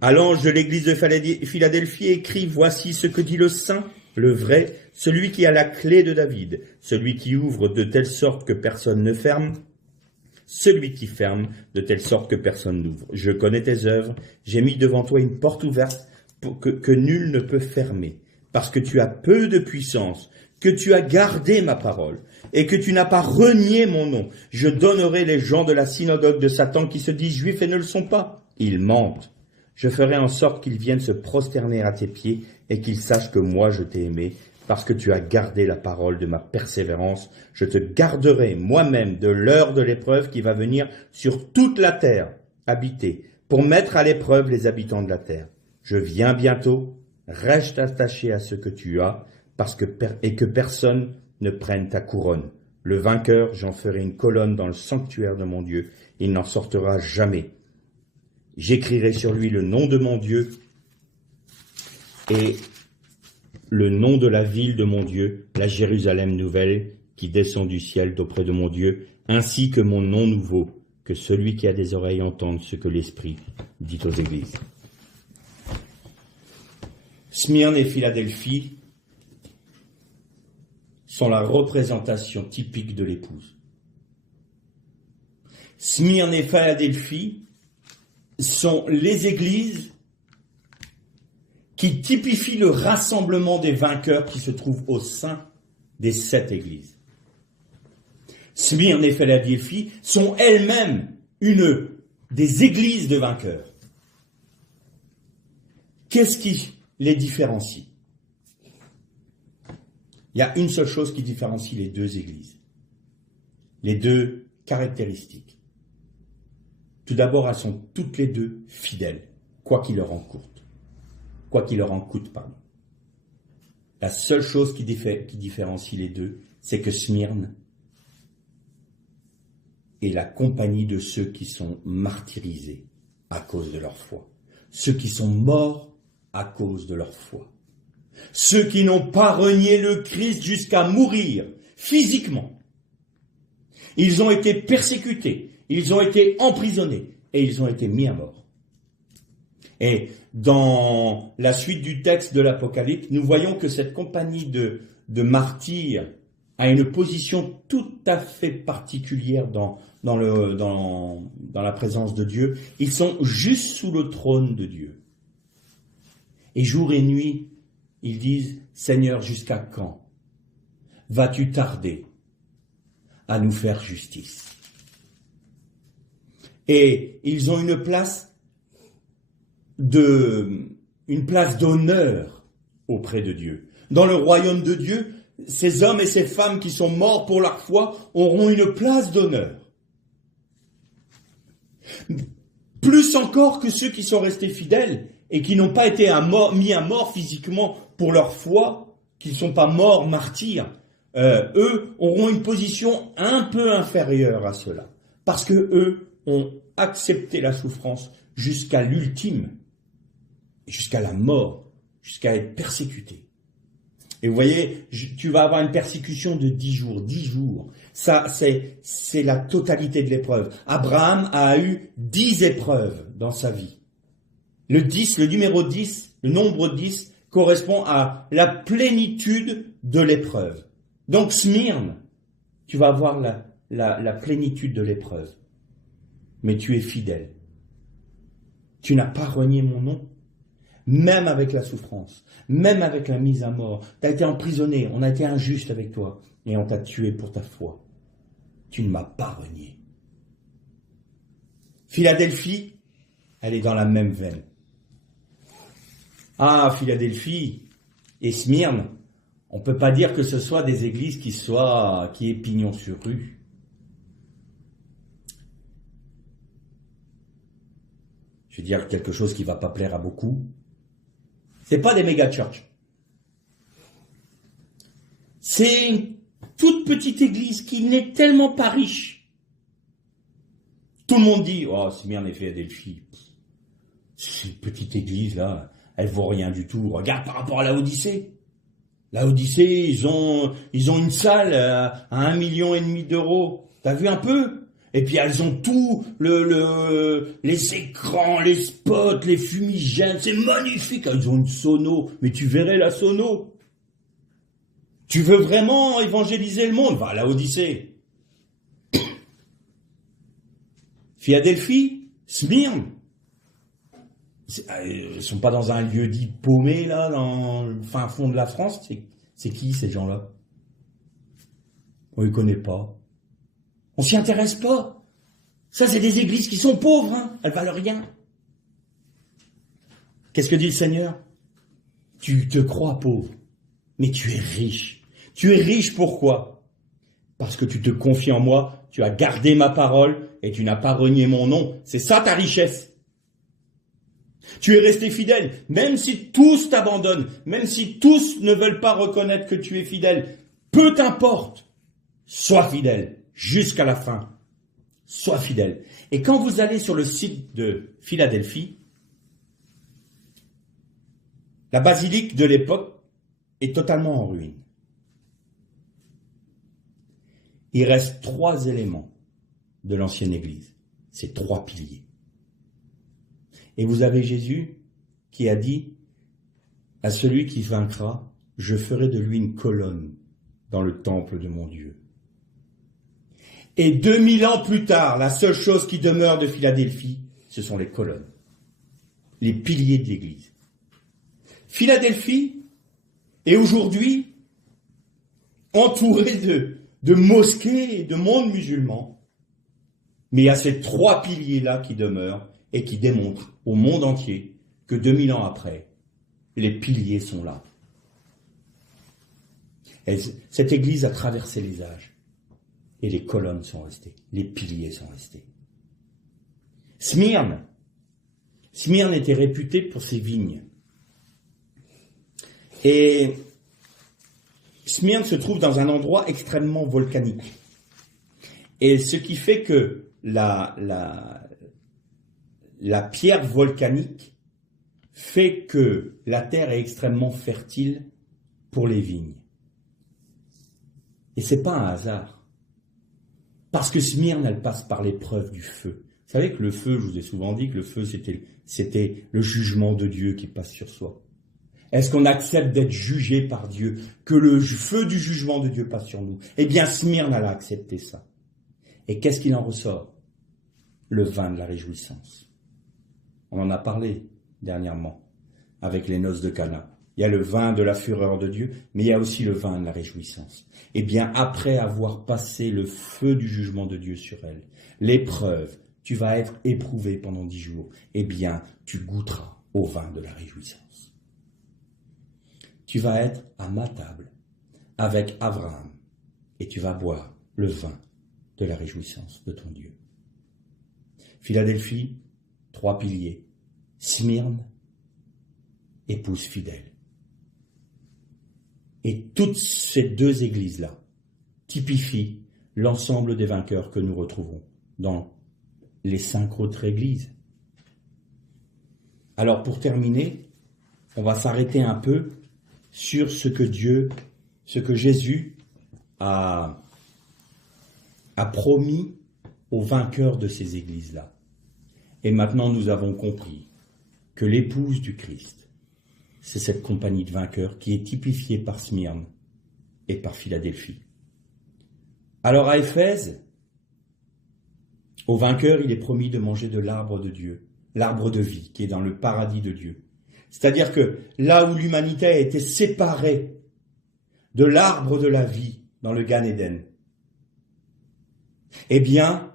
À l'ange de l'église de Philadelphie écrit, voici ce que dit le saint, le vrai, celui qui a la clé de David, celui qui ouvre de telle sorte que personne ne ferme, celui qui ferme de telle sorte que personne n'ouvre. Je connais tes œuvres, j'ai mis devant toi une porte ouverte pour que nul ne peut fermer, parce que tu as peu de puissance, que tu as gardé ma parole, et que tu n'as pas renié mon nom. Je donnerai les gens de la synagogue de Satan qui se disent juifs et ne le sont pas. Ils mentent. Je ferai en sorte qu'ils viennent se prosterner à tes pieds et qu'ils sachent que moi je t'ai aimé, parce que tu as gardé la parole de ma persévérance. Je te garderai moi-même de l'heure de l'épreuve qui va venir sur toute la terre habitée, pour mettre à l'épreuve les habitants de la terre. Je viens bientôt, reste attaché à ce que tu as, et que personne ne prenne ta couronne. Le vainqueur, j'en ferai une colonne dans le sanctuaire de mon Dieu, il n'en sortira jamais. J'écrirai sur lui le nom de mon Dieu et le nom de la ville de mon Dieu, la Jérusalem nouvelle, qui descend du ciel d'auprès de mon Dieu, ainsi que mon nom nouveau, que celui qui a des oreilles entende ce que l'Esprit dit aux églises. Smyrne et Philadelphie sont la représentation typique de l'épouse. Smyrne et Philadelphie sont les églises qui typifient le rassemblement des vainqueurs qui se trouvent au sein des 7 églises. Smyrne et Philadelphie sont elles-mêmes des églises de vainqueurs. Qu'est-ce qui les différencie? Il y a une seule chose qui différencie les deux églises, les deux caractéristiques. Tout d'abord, elles sont toutes les deux fidèles, quoi qu'il leur en coûte. La seule chose qui différencie les deux, c'est que Smyrne est la compagnie de ceux qui sont martyrisés à cause de leur foi, ceux qui sont morts à cause de leur foi. Ceux qui n'ont pas renié le Christ jusqu'à mourir, physiquement. Ils ont été persécutés, ils ont été emprisonnés et ils ont été mis à mort. Et dans la suite du texte de l'Apocalypse, nous voyons que cette compagnie de martyrs a une position tout à fait particulière dans la présence de Dieu. Ils sont juste sous le trône de Dieu. Et jour et nuit, ils disent, Seigneur, jusqu'à quand vas-tu tarder à nous faire justice? Et ils ont une place d'honneur auprès de Dieu. Dans le royaume de Dieu, ces hommes et ces femmes qui sont morts pour leur foi auront une place d'honneur. Plus encore que ceux qui sont restés fidèles et qui n'ont pas été mis à mort physiquement pour leur foi, qui ne sont pas morts martyrs, eux auront une position un peu inférieure à cela. Parce que eux ont accepté la souffrance jusqu'à l'ultime, jusqu'à la mort, jusqu'à être persécutés. Et vous voyez, tu vas avoir une persécution de 10 jours. 10 jours. Ça, c'est la totalité de l'épreuve. Abraham a eu 10 épreuves dans sa vie. Le numéro 10, le nombre 10, correspond à la plénitude de l'épreuve. Donc, Smyrne, tu vas avoir la plénitude de l'épreuve. Mais tu es fidèle. Tu n'as pas renié mon nom. Même avec la souffrance, même avec la mise à mort, tu as été emprisonné, on a été injuste avec toi, et on t'a tué pour ta foi. Tu ne m'as pas renié. Philadelphie, elle est dans la même veine. Ah, Philadelphie et Smyrne, on ne peut pas dire que ce soit des églises qui aient pignon sur rue. Je vais dire quelque chose qui ne va pas plaire à beaucoup. C'est pas des méga church. C'est une toute petite église qui n'est tellement pas riche. Tout le monde dit, oh, Smyrne et Philadelphie, cette petite église là, elle vaut rien du tout. Regarde par rapport à la Odyssée. La Odyssée, ils ont une salle à 1,5 million d'euros. T'as vu un peu? Et puis elles ont tout, les écrans, les spots, les fumigènes, c'est magnifique. Ils ont une sono, mais tu verrais la sono. Tu veux vraiment évangéliser le monde? Va à la Odyssée. Philadelphie, Smyrne, ils sont pas dans un lieu dit paumé là, dans le fin fond de la France. C'est qui ces gens-là? On les connaît pas. On s'y intéresse pas. Ça, c'est des églises qui sont pauvres, hein. Elles valent rien. Qu'est-ce que dit le Seigneur? Tu te crois pauvre, mais tu es riche. Tu es riche pourquoi? Parce que tu te confies en moi, tu as gardé ma parole et tu n'as pas renié mon nom. C'est ça ta richesse. Tu es resté fidèle, même si tous t'abandonnent, même si tous ne veulent pas reconnaître que tu es fidèle. Peu t'importe, sois fidèle. Jusqu'à la fin, sois fidèle. Et quand vous allez sur le site de Philadelphie, la basilique de l'époque est totalement en ruine. Il reste 3 éléments de l'ancienne église. C'est 3 piliers. Et vous avez Jésus qui a dit à celui qui vaincra, je ferai de lui une colonne dans le temple de mon Dieu. Et 2000 ans plus tard, la seule chose qui demeure de Philadelphie, ce sont les colonnes, les piliers de l'église. Philadelphie est aujourd'hui entourée de mosquées et de mondes musulmans, mais il y a ces 3 piliers-là qui demeurent et qui démontrent au monde entier que 2000 ans après, les piliers sont là. Et cette église a traversé les âges. Et les colonnes sont restées, les piliers sont restés. Smyrne était réputée pour ses vignes. Et Smyrne se trouve dans un endroit extrêmement volcanique. Et ce qui fait que la pierre volcanique fait que la terre est extrêmement fertile pour les vignes. Et c'est pas un hasard. Parce que Smyrne, elle passe par l'épreuve du feu. Vous savez que le feu, je vous ai souvent dit que le feu, c'était le jugement de Dieu qui passe sur soi. Est-ce qu'on accepte d'être jugé par Dieu, que le feu du jugement de Dieu passe sur nous? Eh bien, Smyrne, elle a accepté ça. Et qu'est-ce qu'il en ressort? Le vin de la réjouissance. On en a parlé dernièrement avec les noces de Cana. Il y a le vin de la fureur de Dieu, mais il y a aussi le vin de la réjouissance. Eh bien, après avoir passé le feu du jugement de Dieu sur elle, l'épreuve, tu vas être éprouvé pendant 10 jours. Eh bien, tu goûteras au vin de la réjouissance. Tu vas être à ma table avec Abraham et tu vas boire le vin de la réjouissance de ton Dieu. Philadelphie, 3 piliers. Smyrne, épouse fidèle. Et toutes ces 2 églises-là typifient l'ensemble des vainqueurs que nous retrouvons dans les 5 autres églises. Alors pour terminer, on va s'arrêter un peu sur ce que Jésus a promis aux vainqueurs de ces églises-là. Et maintenant nous avons compris que l'épouse du Christ, c'est cette compagnie de vainqueurs qui est typifiée par Smyrne et par Philadelphie. Alors à Éphèse, aux vainqueurs, il est promis de manger de l'arbre de Dieu, l'arbre de vie qui est dans le paradis de Dieu. C'est-à-dire que là où l'humanité a été séparée de l'arbre de la vie dans le Gan Éden, eh bien,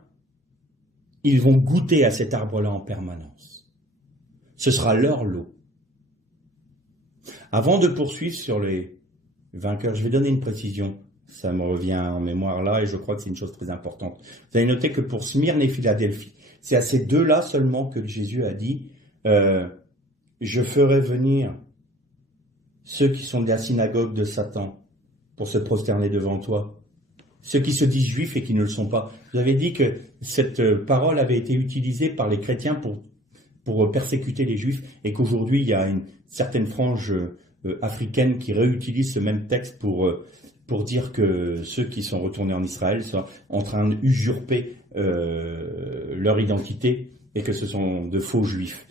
ils vont goûter à cet arbre-là en permanence. Ce sera leur lot. Avant de poursuivre sur les vainqueurs, je vais donner une précision. Ça me revient en mémoire là et je crois que c'est une chose très importante. Vous avez noté que pour Smyrne et Philadelphie, c'est à ces 2-là seulement que Jésus a dit je ferai venir ceux qui sont de la synagogue de Satan pour se prosterner devant toi. Ceux qui se disent juifs et qui ne le sont pas. Vous avez dit que cette parole avait été utilisée par les chrétiens pour persécuter les juifs et qu'aujourd'hui il y a une certaine frange africaine qui réutilise ce même texte pour dire que ceux qui sont retournés en Israël sont en train d'usurper leur identité et que ce sont de faux juifs.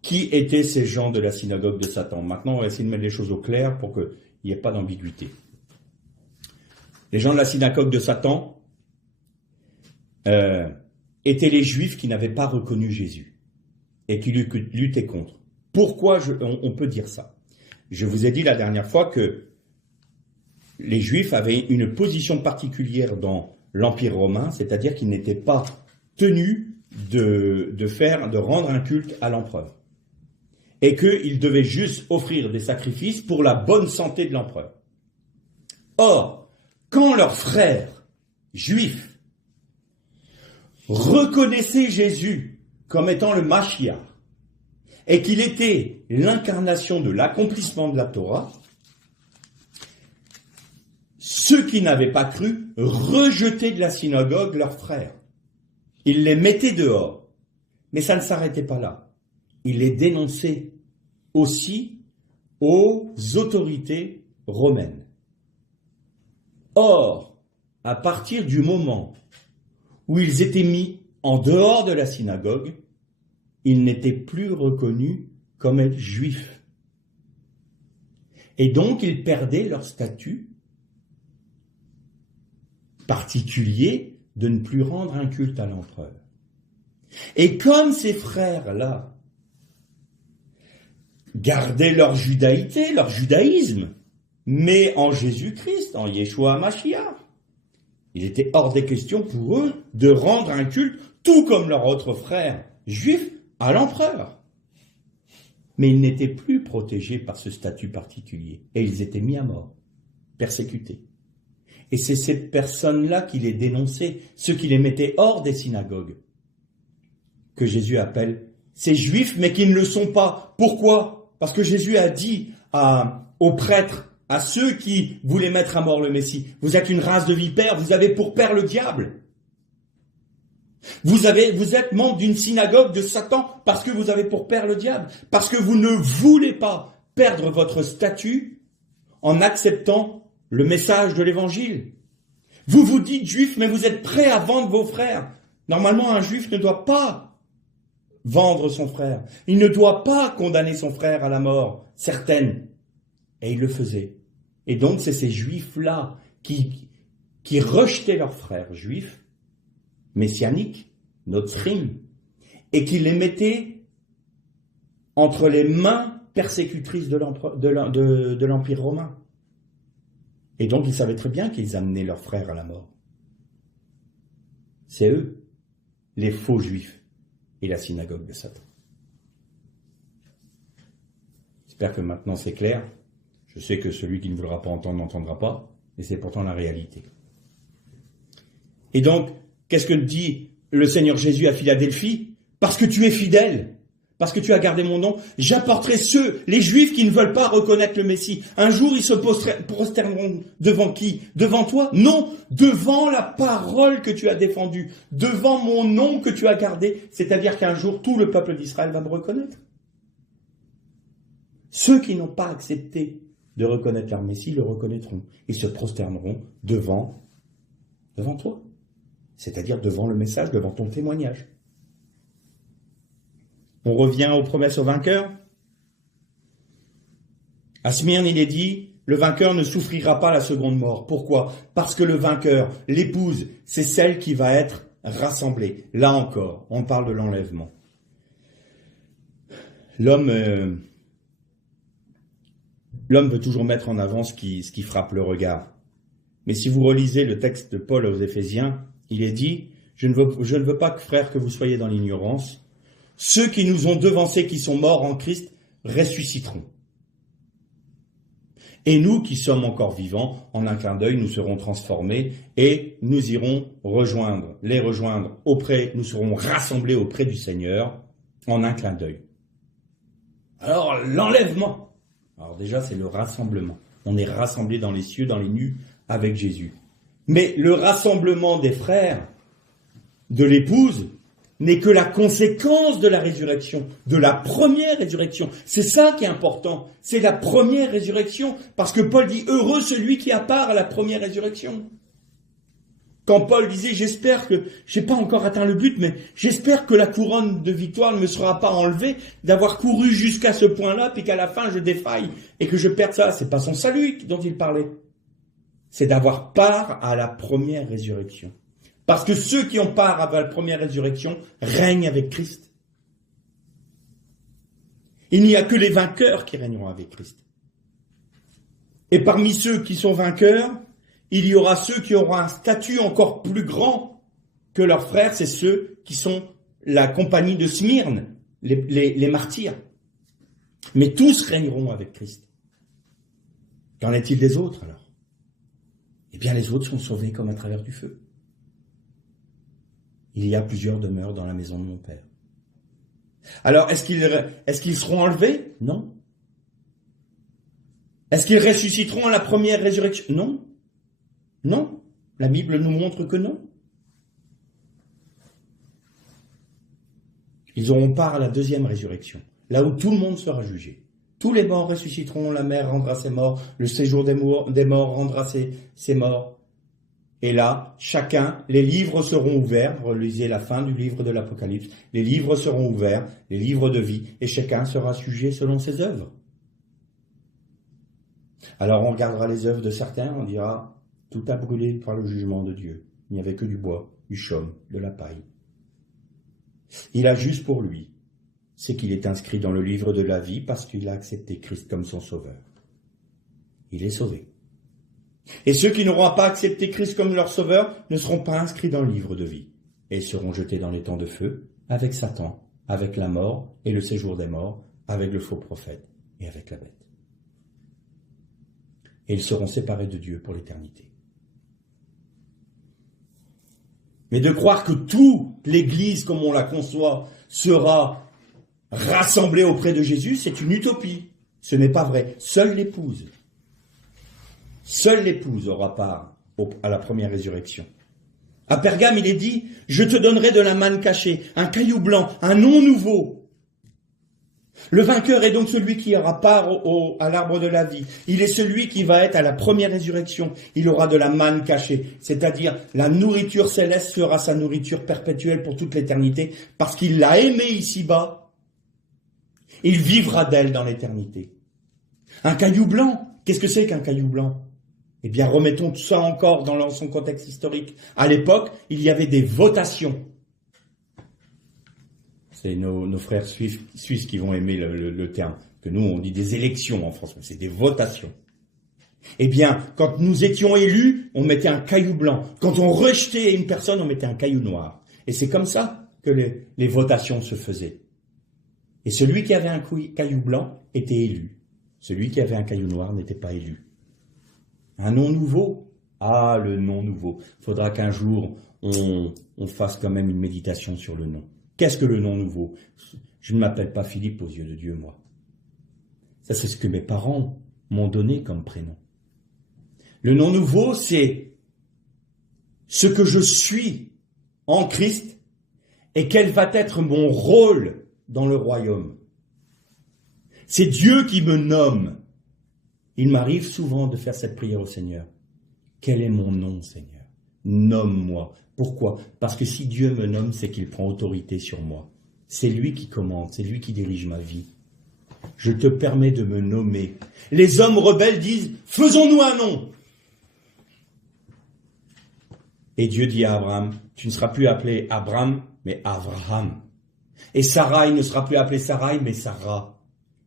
Qui étaient ces gens de la synagogue de Satan? Maintenant, on va essayer de mettre les choses au clair pour qu'il n'y ait pas d'ambiguïté. Les gens de la synagogue de Satan étaient les juifs qui n'avaient pas reconnu Jésus et qui luttaient contre. Pourquoi on peut dire ça? Je vous ai dit la dernière fois que les Juifs avaient une position particulière dans l'Empire romain, c'est-à-dire qu'ils n'étaient pas tenus de rendre un culte à l'empereur. Et qu'ils devaient juste offrir des sacrifices pour la bonne santé de l'empereur. Or, quand leurs frères juifs reconnaissaient Jésus comme étant le Mashiach, et qu'il était l'incarnation de l'accomplissement de la Torah, ceux qui n'avaient pas cru rejetaient de la synagogue leurs frères. Ils les mettaient dehors. Mais ça ne s'arrêtait pas là. Ils les dénonçaient aussi aux autorités romaines. Or, à partir du moment où ils étaient mis en dehors de la synagogue, ils n'étaient plus reconnus comme être juifs. Et donc, ils perdaient leur statut particulier de ne plus rendre un culte à l'empereur. Et comme ces frères-là gardaient leur judaïté, leur judaïsme, mais en Jésus-Christ, en Yeshua HaMashiach, il était hors des questions pour eux de rendre un culte, tout comme leurs autres frères juifs, à l'empereur. Mais ils n'étaient plus protégés par ce statut particulier, et ils étaient mis à mort, persécutés. Et c'est ces personnes-là qui les dénonçaient, ceux qui les mettaient hors des synagogues, que Jésus appelle ces juifs, mais qui ne le sont pas. Pourquoi? Parce que Jésus a dit aux prêtres, à ceux qui voulaient mettre à mort le Messie, vous êtes une race de vipères, vous avez pour père le diable. Vous êtes membre d'une synagogue de Satan parce que vous avez pour père le diable, parce que vous ne voulez pas perdre votre statut en acceptant le message de l'évangile. Vous vous dites juif, mais vous êtes prêt à vendre vos frères. Normalement, un juif ne doit pas vendre son frère. Il ne doit pas condamner son frère à la mort certaine. Et il le faisait. Et donc, c'est ces juifs-là qui rejetaient leurs frères juifs, messianiques, notzrim, et qui les mettaient entre les mains persécutrices de l'Empire romain. Et donc, ils savaient très bien qu'ils amenaient leurs frères à la mort. C'est eux, les faux juifs et la synagogue de Satan. J'espère que maintenant c'est clair. Je sais que celui qui ne voudra pas entendre n'entendra pas, mais c'est pourtant la réalité. Et donc, qu'est-ce que dit le Seigneur Jésus à Philadelphie? Parce que tu es fidèle, parce que tu as gardé mon nom, j'apporterai les Juifs qui ne veulent pas reconnaître le Messie. Un jour, ils se prosterneront devant qui? Devant toi? Non, devant la parole que tu as défendue, devant mon nom que tu as gardé. C'est-à-dire qu'un jour, tout le peuple d'Israël va me reconnaître. Ceux qui n'ont pas accepté de reconnaître leur Messie le reconnaîtront. Ils se prosterneront devant toi. C'est-à-dire devant le message, devant ton témoignage. On revient aux promesses aux vainqueurs. À Smyrne, il est dit, le vainqueur ne souffrira pas la seconde mort. Pourquoi? Parce que le vainqueur, l'épouse, c'est celle qui va être rassemblée. Là encore, on parle de l'enlèvement. L'homme veut toujours mettre en avant ce qui frappe le regard. Mais si vous relisez le texte de Paul aux Éphésiens, il est dit, je ne veux pas, frères, que vous soyez dans l'ignorance. Ceux qui nous ont devancés, qui sont morts en Christ, ressusciteront. Et nous qui sommes encore vivants, en un clin d'œil, nous serons transformés et nous irons les rejoindre nous serons rassemblés auprès du Seigneur en un clin d'œil. Alors, l'enlèvement. Alors déjà, c'est le rassemblement. On est rassemblés dans les cieux, dans les nues, avec Jésus. Mais le rassemblement des frères, de l'épouse, n'est que la conséquence de la résurrection, de la première résurrection. C'est ça qui est important. C'est la première résurrection. Parce que Paul dit, heureux celui qui a part à la première résurrection. Quand Paul disait, j'espère que, je n'ai pas encore atteint le but, mais j'espère que la couronne de victoire ne me sera pas enlevée, d'avoir couru jusqu'à ce point-là, puis qu'à la fin je défaille et que je perde ça. C'est pas son salut dont il parlait. C'est d'avoir part à la première résurrection. Parce que ceux qui ont part à la première résurrection règnent avec Christ. Il n'y a que les vainqueurs qui régneront avec Christ. Et parmi ceux qui sont vainqueurs, il y aura ceux qui auront un statut encore plus grand que leurs frères, c'est ceux qui sont la compagnie de Smyrne, les martyrs. Mais tous régneront avec Christ. Qu'en est-il des autres alors? Eh bien les autres sont sauvés comme à travers du feu. Il y a plusieurs demeures dans la maison de mon Père. Alors, est-ce qu'ils seront enlevés? Non. Est-ce qu'ils ressusciteront à la première résurrection? Non. Non. La Bible nous montre que non. Ils auront part à la deuxième résurrection, là où tout le monde sera jugé. Tous les morts ressusciteront, la mer rendra ses morts, le séjour des morts rendra ses morts. Et là, les livres seront ouverts, relisez la fin du livre de l'Apocalypse, les livres seront ouverts, les livres de vie, et chacun sera jugé selon ses œuvres. Alors on regardera les œuvres de certains, on dira, tout a brûlé par le jugement de Dieu. Il n'y avait que du bois, du chaume, de la paille. Il a juste pour lui, c'est qu'il est inscrit dans le livre de la vie parce qu'il a accepté Christ comme son sauveur. Il est sauvé. Et ceux qui n'auront pas accepté Christ comme leur sauveur ne seront pas inscrits dans le livre de vie et seront jetés dans les temps de feu avec Satan, avec la mort et le séjour des morts, avec le faux prophète et avec la bête. Et ils seront séparés de Dieu pour l'éternité. Mais de croire que toute l'Église, comme on la conçoit, sera rassemblée auprès de Jésus, c'est une utopie. Ce n'est pas vrai. Seule l'épouse aura part à la première résurrection. À Pergame, il est dit, je te donnerai de la manne cachée, un caillou blanc, un nom nouveau. Le vainqueur est donc celui qui aura part à l'arbre de la vie. Il est celui qui va être à la première résurrection. Il aura de la manne cachée, c'est-à-dire la nourriture céleste sera sa nourriture perpétuelle pour toute l'éternité, parce qu'il l'a aimée ici-bas. Il vivra d'elle dans l'éternité. Un caillou blanc, qu'est-ce que c'est qu'un caillou blanc? Eh bien, remettons tout ça encore dans son contexte historique. À l'époque, il y avait des votations. C'est nos frères suisses qui vont aimer le terme, que nous on dit des élections en France, mais c'est des votations. Eh bien, quand nous étions élus, on mettait un caillou blanc. Quand on rejetait une personne, on mettait un caillou noir. Et c'est comme ça que les votations se faisaient. Et celui qui avait un caillou blanc était élu. Celui qui avait un caillou noir n'était pas élu. Un nom nouveau? Ah, le nom nouveau. Il faudra qu'un jour, on fasse quand même une méditation sur le nom. Qu'est-ce que le nom nouveau? Je ne m'appelle pas Philippe aux yeux de Dieu, moi. Ça, c'est ce que mes parents m'ont donné comme prénom. Le nom nouveau, c'est ce que je suis en Christ et quel va être mon rôle dans le royaume. C'est Dieu qui me nomme. Il m'arrive souvent de faire cette prière au Seigneur. Quel est mon nom, Seigneur? Nomme-moi. Pourquoi? Parce que si Dieu me nomme, c'est qu'il prend autorité sur moi. C'est lui qui commande, c'est lui qui dirige ma vie. Je te permets de me nommer. Les hommes rebelles disent, faisons-nous un nom. Et Dieu dit à Abraham, tu ne seras plus appelé Abraham, mais Avraham. Et Sarai ne sera plus appelée Sarai, mais Sarah.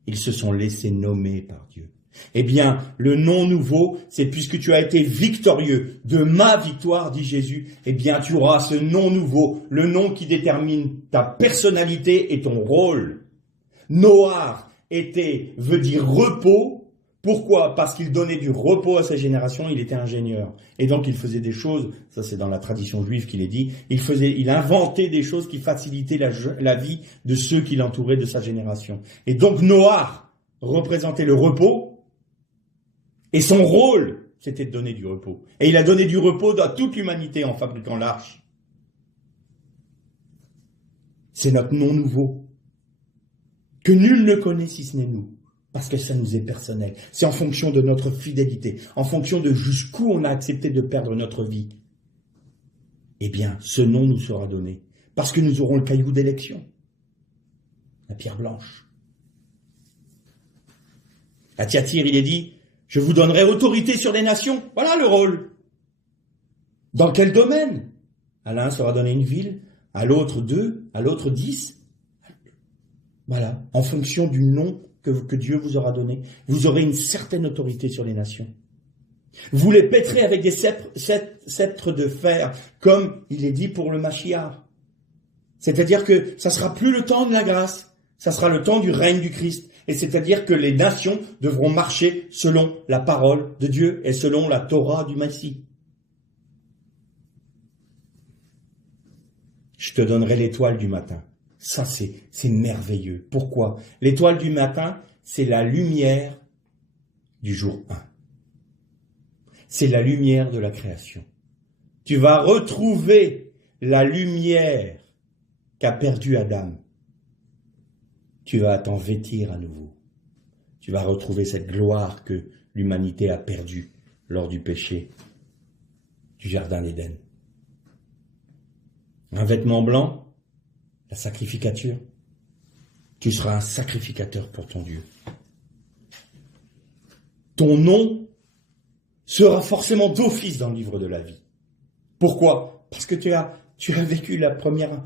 Ils se sont laissés nommer par Dieu. Eh bien, le nom nouveau, c'est puisque tu as été victorieux de ma victoire, dit Jésus, eh bien, tu auras ce nom nouveau, le nom qui détermine ta personnalité et ton rôle. Noar veut dire repos. Pourquoi? Parce qu'il donnait du repos à sa génération, il était ingénieur. Et donc, il faisait des choses, ça c'est dans la tradition juive qu'il est dit, il inventait des choses qui facilitaient la vie de ceux qui l'entouraient de sa génération. Et donc, Noar représentait le repos, et son rôle, c'était de donner du repos. Et il a donné du repos à toute l'humanité en fabriquant l'arche. C'est notre nom nouveau, que nul ne connaît si ce n'est nous, parce que ça nous est personnel. C'est en fonction de notre fidélité, en fonction de jusqu'où on a accepté de perdre notre vie. Eh bien, ce nom nous sera donné, parce que nous aurons le caillou d'élection, la pierre blanche. À Thyatire, il est dit, je vous donnerai autorité sur les nations. Voilà le rôle. Dans quel domaine? À l'un sera donné une ville, à l'autre 2, à l'autre 10. Voilà, en fonction du nom que Dieu vous aura donné, vous aurez une certaine autorité sur les nations. Vous les pèterez avec des sceptres de fer, comme il est dit pour le Mashiach. C'est-à-dire que ça sera plus le temps de la grâce, ça sera le temps du règne du Christ. Et c'est-à-dire que les nations devront marcher selon la parole de Dieu et selon la Torah du Messie. Je te donnerai l'étoile du matin. Ça, c'est merveilleux. Pourquoi? L'étoile du matin, c'est la lumière du jour 1. C'est la lumière de la création. Tu vas retrouver la lumière qu'a perdue Adam. Tu vas t'en vêtir à nouveau. Tu vas retrouver cette gloire que l'humanité a perdue lors du péché du jardin d'Éden. Un vêtement blanc, la sacrificature. Tu seras un sacrificateur pour ton Dieu. Ton nom sera forcément d'office dans le livre de la vie. Pourquoi? Parce que tu as vécu la première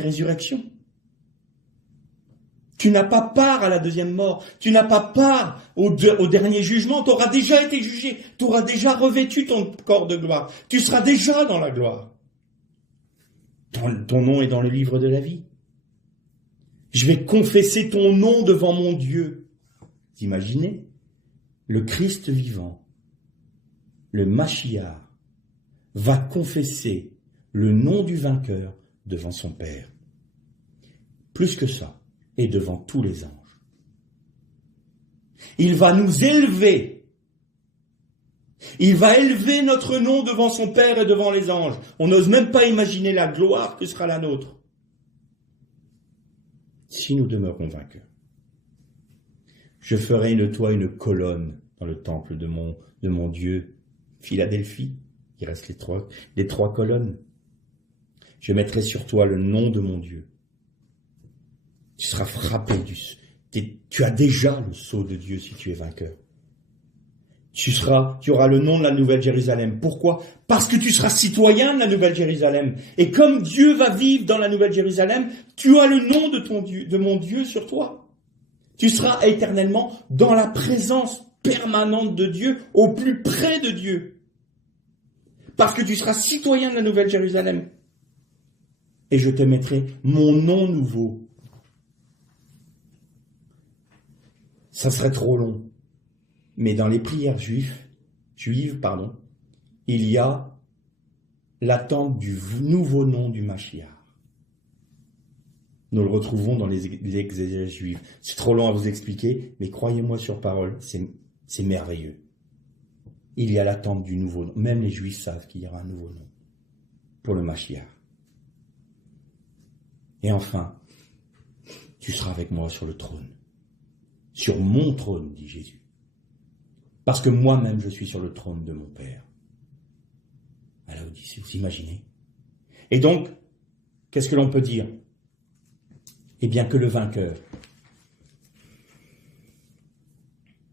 résurrection. Tu n'as pas part à la deuxième mort. Tu n'as pas part au dernier jugement. Tu auras déjà été jugé. Tu auras déjà revêtu ton corps de gloire. Tu seras déjà dans la gloire. Ton nom est dans le livre de la vie. Je vais confesser ton nom devant mon Dieu. Vous imaginez? Le Christ vivant, le Mashiach, va confesser le nom du vainqueur devant son Père. Plus que ça, et devant tous les anges. Il va nous élever. Il va élever notre nom devant son Père et devant les anges. On n'ose même pas imaginer la gloire que sera la nôtre si nous demeurons vainqueurs. Je ferai de toi une colonne dans le temple de mon Dieu, Philadelphie. Il reste les trois colonnes. Je mettrai sur toi le nom de mon Dieu. Tu seras frappé tu as déjà le sceau de Dieu si tu es vainqueur. Tu auras le nom de la Nouvelle Jérusalem. Pourquoi? Parce que tu seras citoyen de la Nouvelle Jérusalem. Et comme Dieu va vivre dans la Nouvelle Jérusalem, tu as le nom de mon Dieu sur toi. Tu seras éternellement dans la présence permanente de Dieu, au plus près de Dieu. Parce que tu seras citoyen de la Nouvelle Jérusalem. Et je te mettrai mon nom nouveau. Ça serait trop long. Mais dans les prières juives, il y a l'attente du nouveau nom du Mashiach. Nous le retrouvons dans les exégèses juives. C'est trop long à vous expliquer, mais croyez-moi sur parole, c'est merveilleux. Il y a l'attente du nouveau nom. Même les Juifs savent qu'il y aura un nouveau nom pour le Mashiach. Et enfin, tu seras avec moi sur le trône. Sur mon trône, dit Jésus. Parce que moi-même, je suis sur le trône de mon Père. À l'Odyssée, vous imaginez? Et donc, qu'est-ce que l'on peut dire? Eh bien que le vainqueur,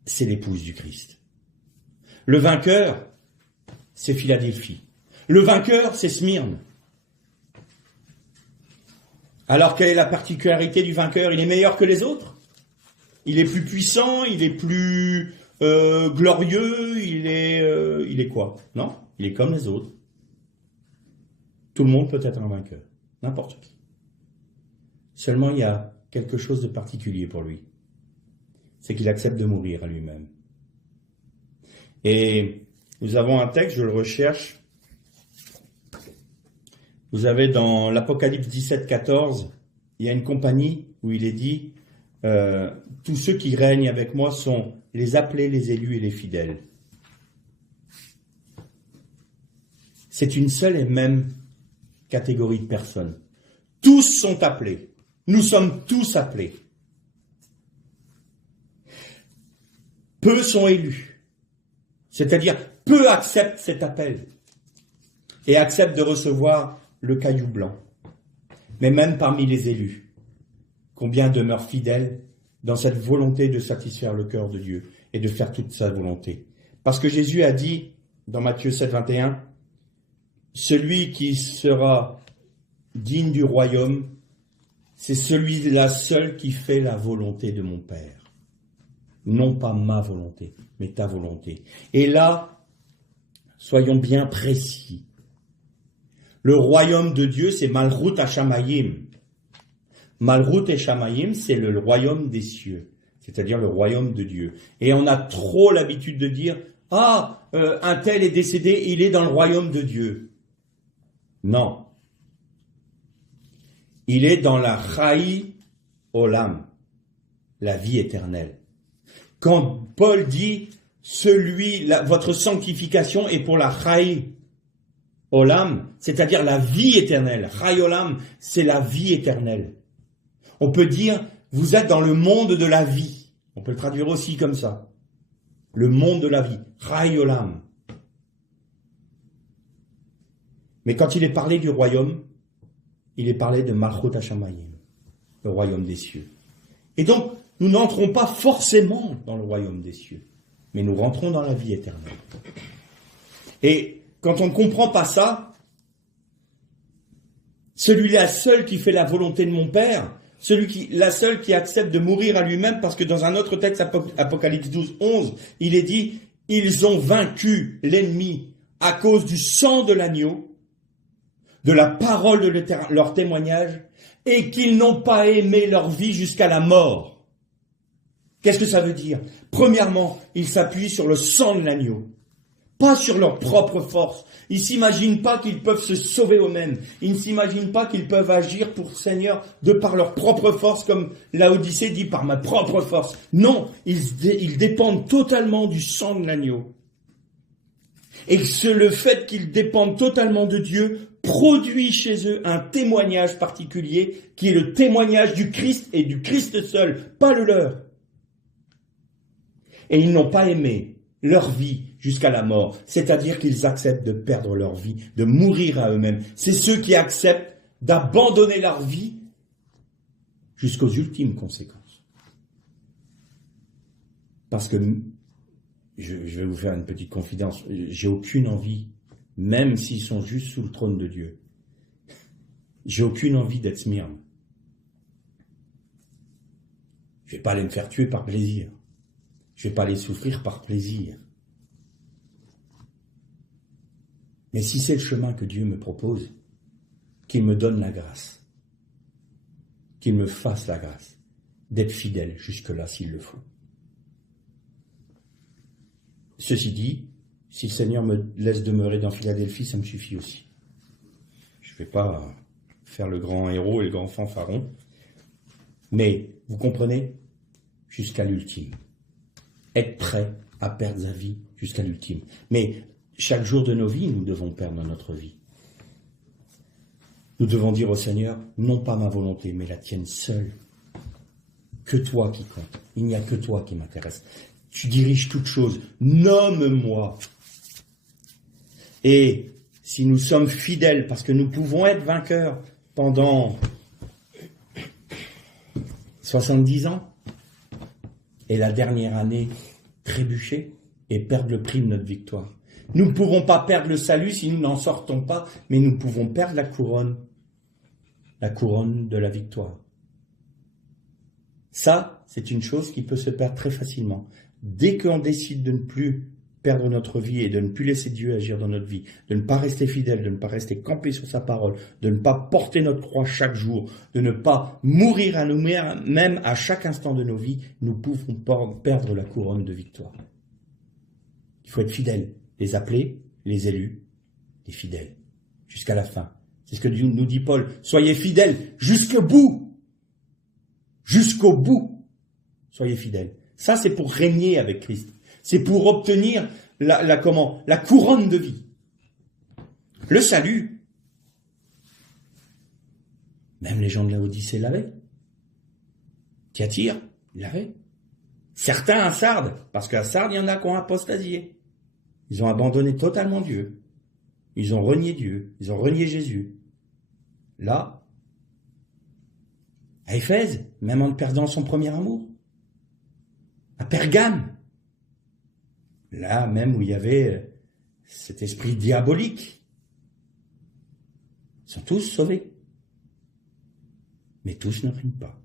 c'est l'épouse du Christ. Le vainqueur, c'est Philadelphie. Le vainqueur, c'est Smyrne. Alors, quelle est la particularité du vainqueur? Il est meilleur que les autres? Il est plus puissant? Il est plus glorieux? Il est quoi? Non, il est comme les autres. Tout le monde peut être un vainqueur. N'importe qui. Seulement, il y a quelque chose de particulier pour lui. C'est qu'il accepte de mourir à lui-même. Et nous avons un texte, je le recherche. Vous avez dans l'Apocalypse 17, 14, il y a une compagnie où il est dit tous ceux qui règnent avec moi sont les appelés, les élus et les fidèles. C'est une seule et même catégorie de personnes. Tous sont appelés. Nous sommes tous appelés. Peu sont élus. C'est-à-dire, peu acceptent cet appel et acceptent de recevoir le caillou blanc. Mais même parmi les élus, combien demeurent fidèles dans cette volonté de satisfaire le cœur de Dieu et de faire toute sa volonté? Parce que Jésus a dit, dans Matthieu 7, 21, « Celui qui sera digne du royaume, c'est celui-là seul qui fait la volonté de mon Père. Non pas ma volonté, mais ta volonté. » Et là, soyons bien précis. Le royaume de Dieu, c'est Malchut Hashamayim. Malchut Hashamayim, c'est le royaume des cieux, c'est-à-dire le royaume de Dieu. Et on a trop l'habitude de dire, un tel est décédé, il est dans le royaume de Dieu. Non. Il est dans la Chai Olam, la vie éternelle. Quand Paul dit, votre sanctification est pour la Chai Olam, c'est-à-dire la vie éternelle. Chai Olam, c'est la vie éternelle. On peut dire, vous êtes dans le monde de la vie. On peut le traduire aussi comme ça. Le monde de la vie. Chai Olam. Mais quand il est parlé du royaume, il est parlé de Malchut Hashamayim, le royaume des cieux. Et donc, nous n'entrons pas forcément dans le royaume des cieux, mais nous rentrons dans la vie éternelle. Et quand on ne comprend pas ça, celui-là seul qui fait la volonté de mon Père, la seule qui accepte de mourir à lui-même, parce que dans un autre texte, Apocalypse 12, 11, il est dit, ils ont vaincu l'ennemi à cause du sang de l'agneau, de la parole de leur témoignage, et qu'ils n'ont pas aimé leur vie jusqu'à la mort. Qu'est-ce que ça veut dire? Premièrement, ils s'appuient sur le sang de l'agneau, pas sur leur propre force. Ils ne s'imaginent pas qu'ils peuvent se sauver eux-mêmes. Ils ne s'imaginent pas qu'ils peuvent agir pour le Seigneur de par leur propre force, comme l'Odyssée dit, par ma propre force. Non, ils dépendent totalement du sang de l'agneau. Et le fait qu'ils dépendent totalement de Dieu produit chez eux un témoignage particulier qui est le témoignage du Christ et du Christ seul, pas le leur. Et ils n'ont pas aimé leur vie jusqu'à la mort, c'est-à-dire qu'ils acceptent de perdre leur vie, de mourir à eux-mêmes. C'est ceux qui acceptent d'abandonner leur vie jusqu'aux ultimes conséquences. Parce que, je vais vous faire une petite confidence, j'ai aucune envie, même s'ils sont juste sous le trône de Dieu, j'ai aucune envie d'être Smyrne. Je ne vais pas aller me faire tuer par plaisir. Je ne vais pas aller souffrir par plaisir. Mais si c'est le chemin que Dieu me propose, qu'il me donne la grâce, qu'il me fasse la grâce d'être fidèle jusque-là s'il le faut. Ceci dit, si le Seigneur me laisse demeurer dans Philadelphie, ça me suffit aussi. Je ne vais pas faire le grand héros et le grand fanfaron, mais vous comprenez, jusqu'à l'ultime. Être prêt à perdre sa vie jusqu'à l'ultime. Mais chaque jour de nos vies, nous devons perdre notre vie. Nous devons dire au Seigneur, non pas ma volonté, mais la tienne seule. Que toi qui compte. Il n'y a que toi qui m'intéresse. Tu diriges toutes choses. Nomme-moi. Et si nous sommes fidèles, parce que nous pouvons être vainqueurs pendant 70 ans, et la dernière année trébucher et perdre le prix de notre victoire. Nous ne pouvons pas perdre le salut si nous n'en sortons pas, mais nous pouvons perdre la couronne de la victoire. Ça, c'est une chose qui peut se perdre très facilement. Dès qu'on décide de ne plus perdre notre vie et de ne plus laisser Dieu agir dans notre vie, de ne pas rester fidèle, de ne pas rester campé sur sa parole, de ne pas porter notre croix chaque jour, de ne pas mourir à nous-mêmes à chaque instant de nos vies, nous pouvons perdre la couronne de victoire. Il faut être fidèle, les appelés, les élus, les fidèles, jusqu'à la fin. C'est ce que nous dit Paul, soyez fidèles jusqu'au bout, jusqu'au bout, soyez fidèles. Ça, c'est pour régner avec Christ. C'est pour obtenir la couronne de vie. Le salut. Même les gens de Laodicée l'avaient. Thyatire, ils l'avaient. Certains à Sardes, parce qu'à Sardes, il y en a qui ont apostasié. Ils ont abandonné totalement Dieu. Ils ont renié Dieu. Ils ont renié Jésus. Là, à Éphèse, même en perdant son premier amour. À Pergame, là même où il y avait cet esprit diabolique, ils sont tous sauvés. Mais tous ne prient pas.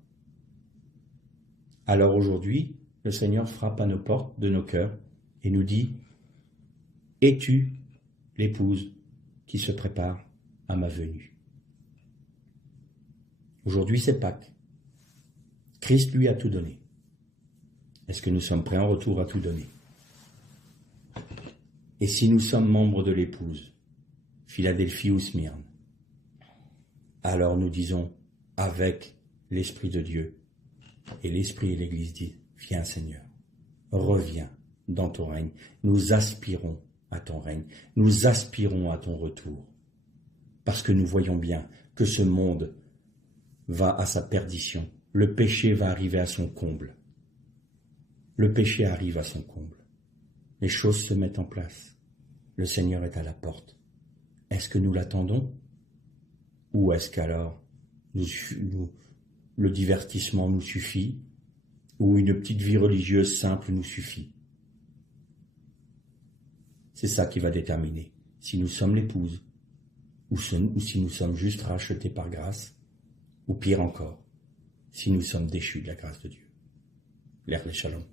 Alors aujourd'hui, le Seigneur frappe à nos portes de nos cœurs et nous dit, « Es-tu l'épouse qui se prépare à ma venue ?» Aujourd'hui, c'est Pâques. Christ lui a tout donné. Est-ce que nous sommes prêts en retour à tout donner? Et si nous sommes membres de l'épouse, Philadelphie ou Smyrne, alors nous disons avec l'Esprit de Dieu, et l'Esprit et l'Église disent, viens Seigneur, reviens dans ton règne. Nous aspirons à ton règne, nous aspirons à ton retour, parce que nous voyons bien que ce monde va à sa perdition, le péché va arriver à son comble. Le péché arrive à son comble. Les choses se mettent en place. Le Seigneur est à la porte. Est-ce que nous l'attendons? Ou est-ce qu'alors le divertissement nous suffit? Ou une petite vie religieuse simple nous suffit? C'est ça qui va déterminer si nous sommes l'épouse ou si nous sommes juste rachetés par grâce, ou pire encore, si nous sommes déchus de la grâce de Dieu. L'Er le Shalom.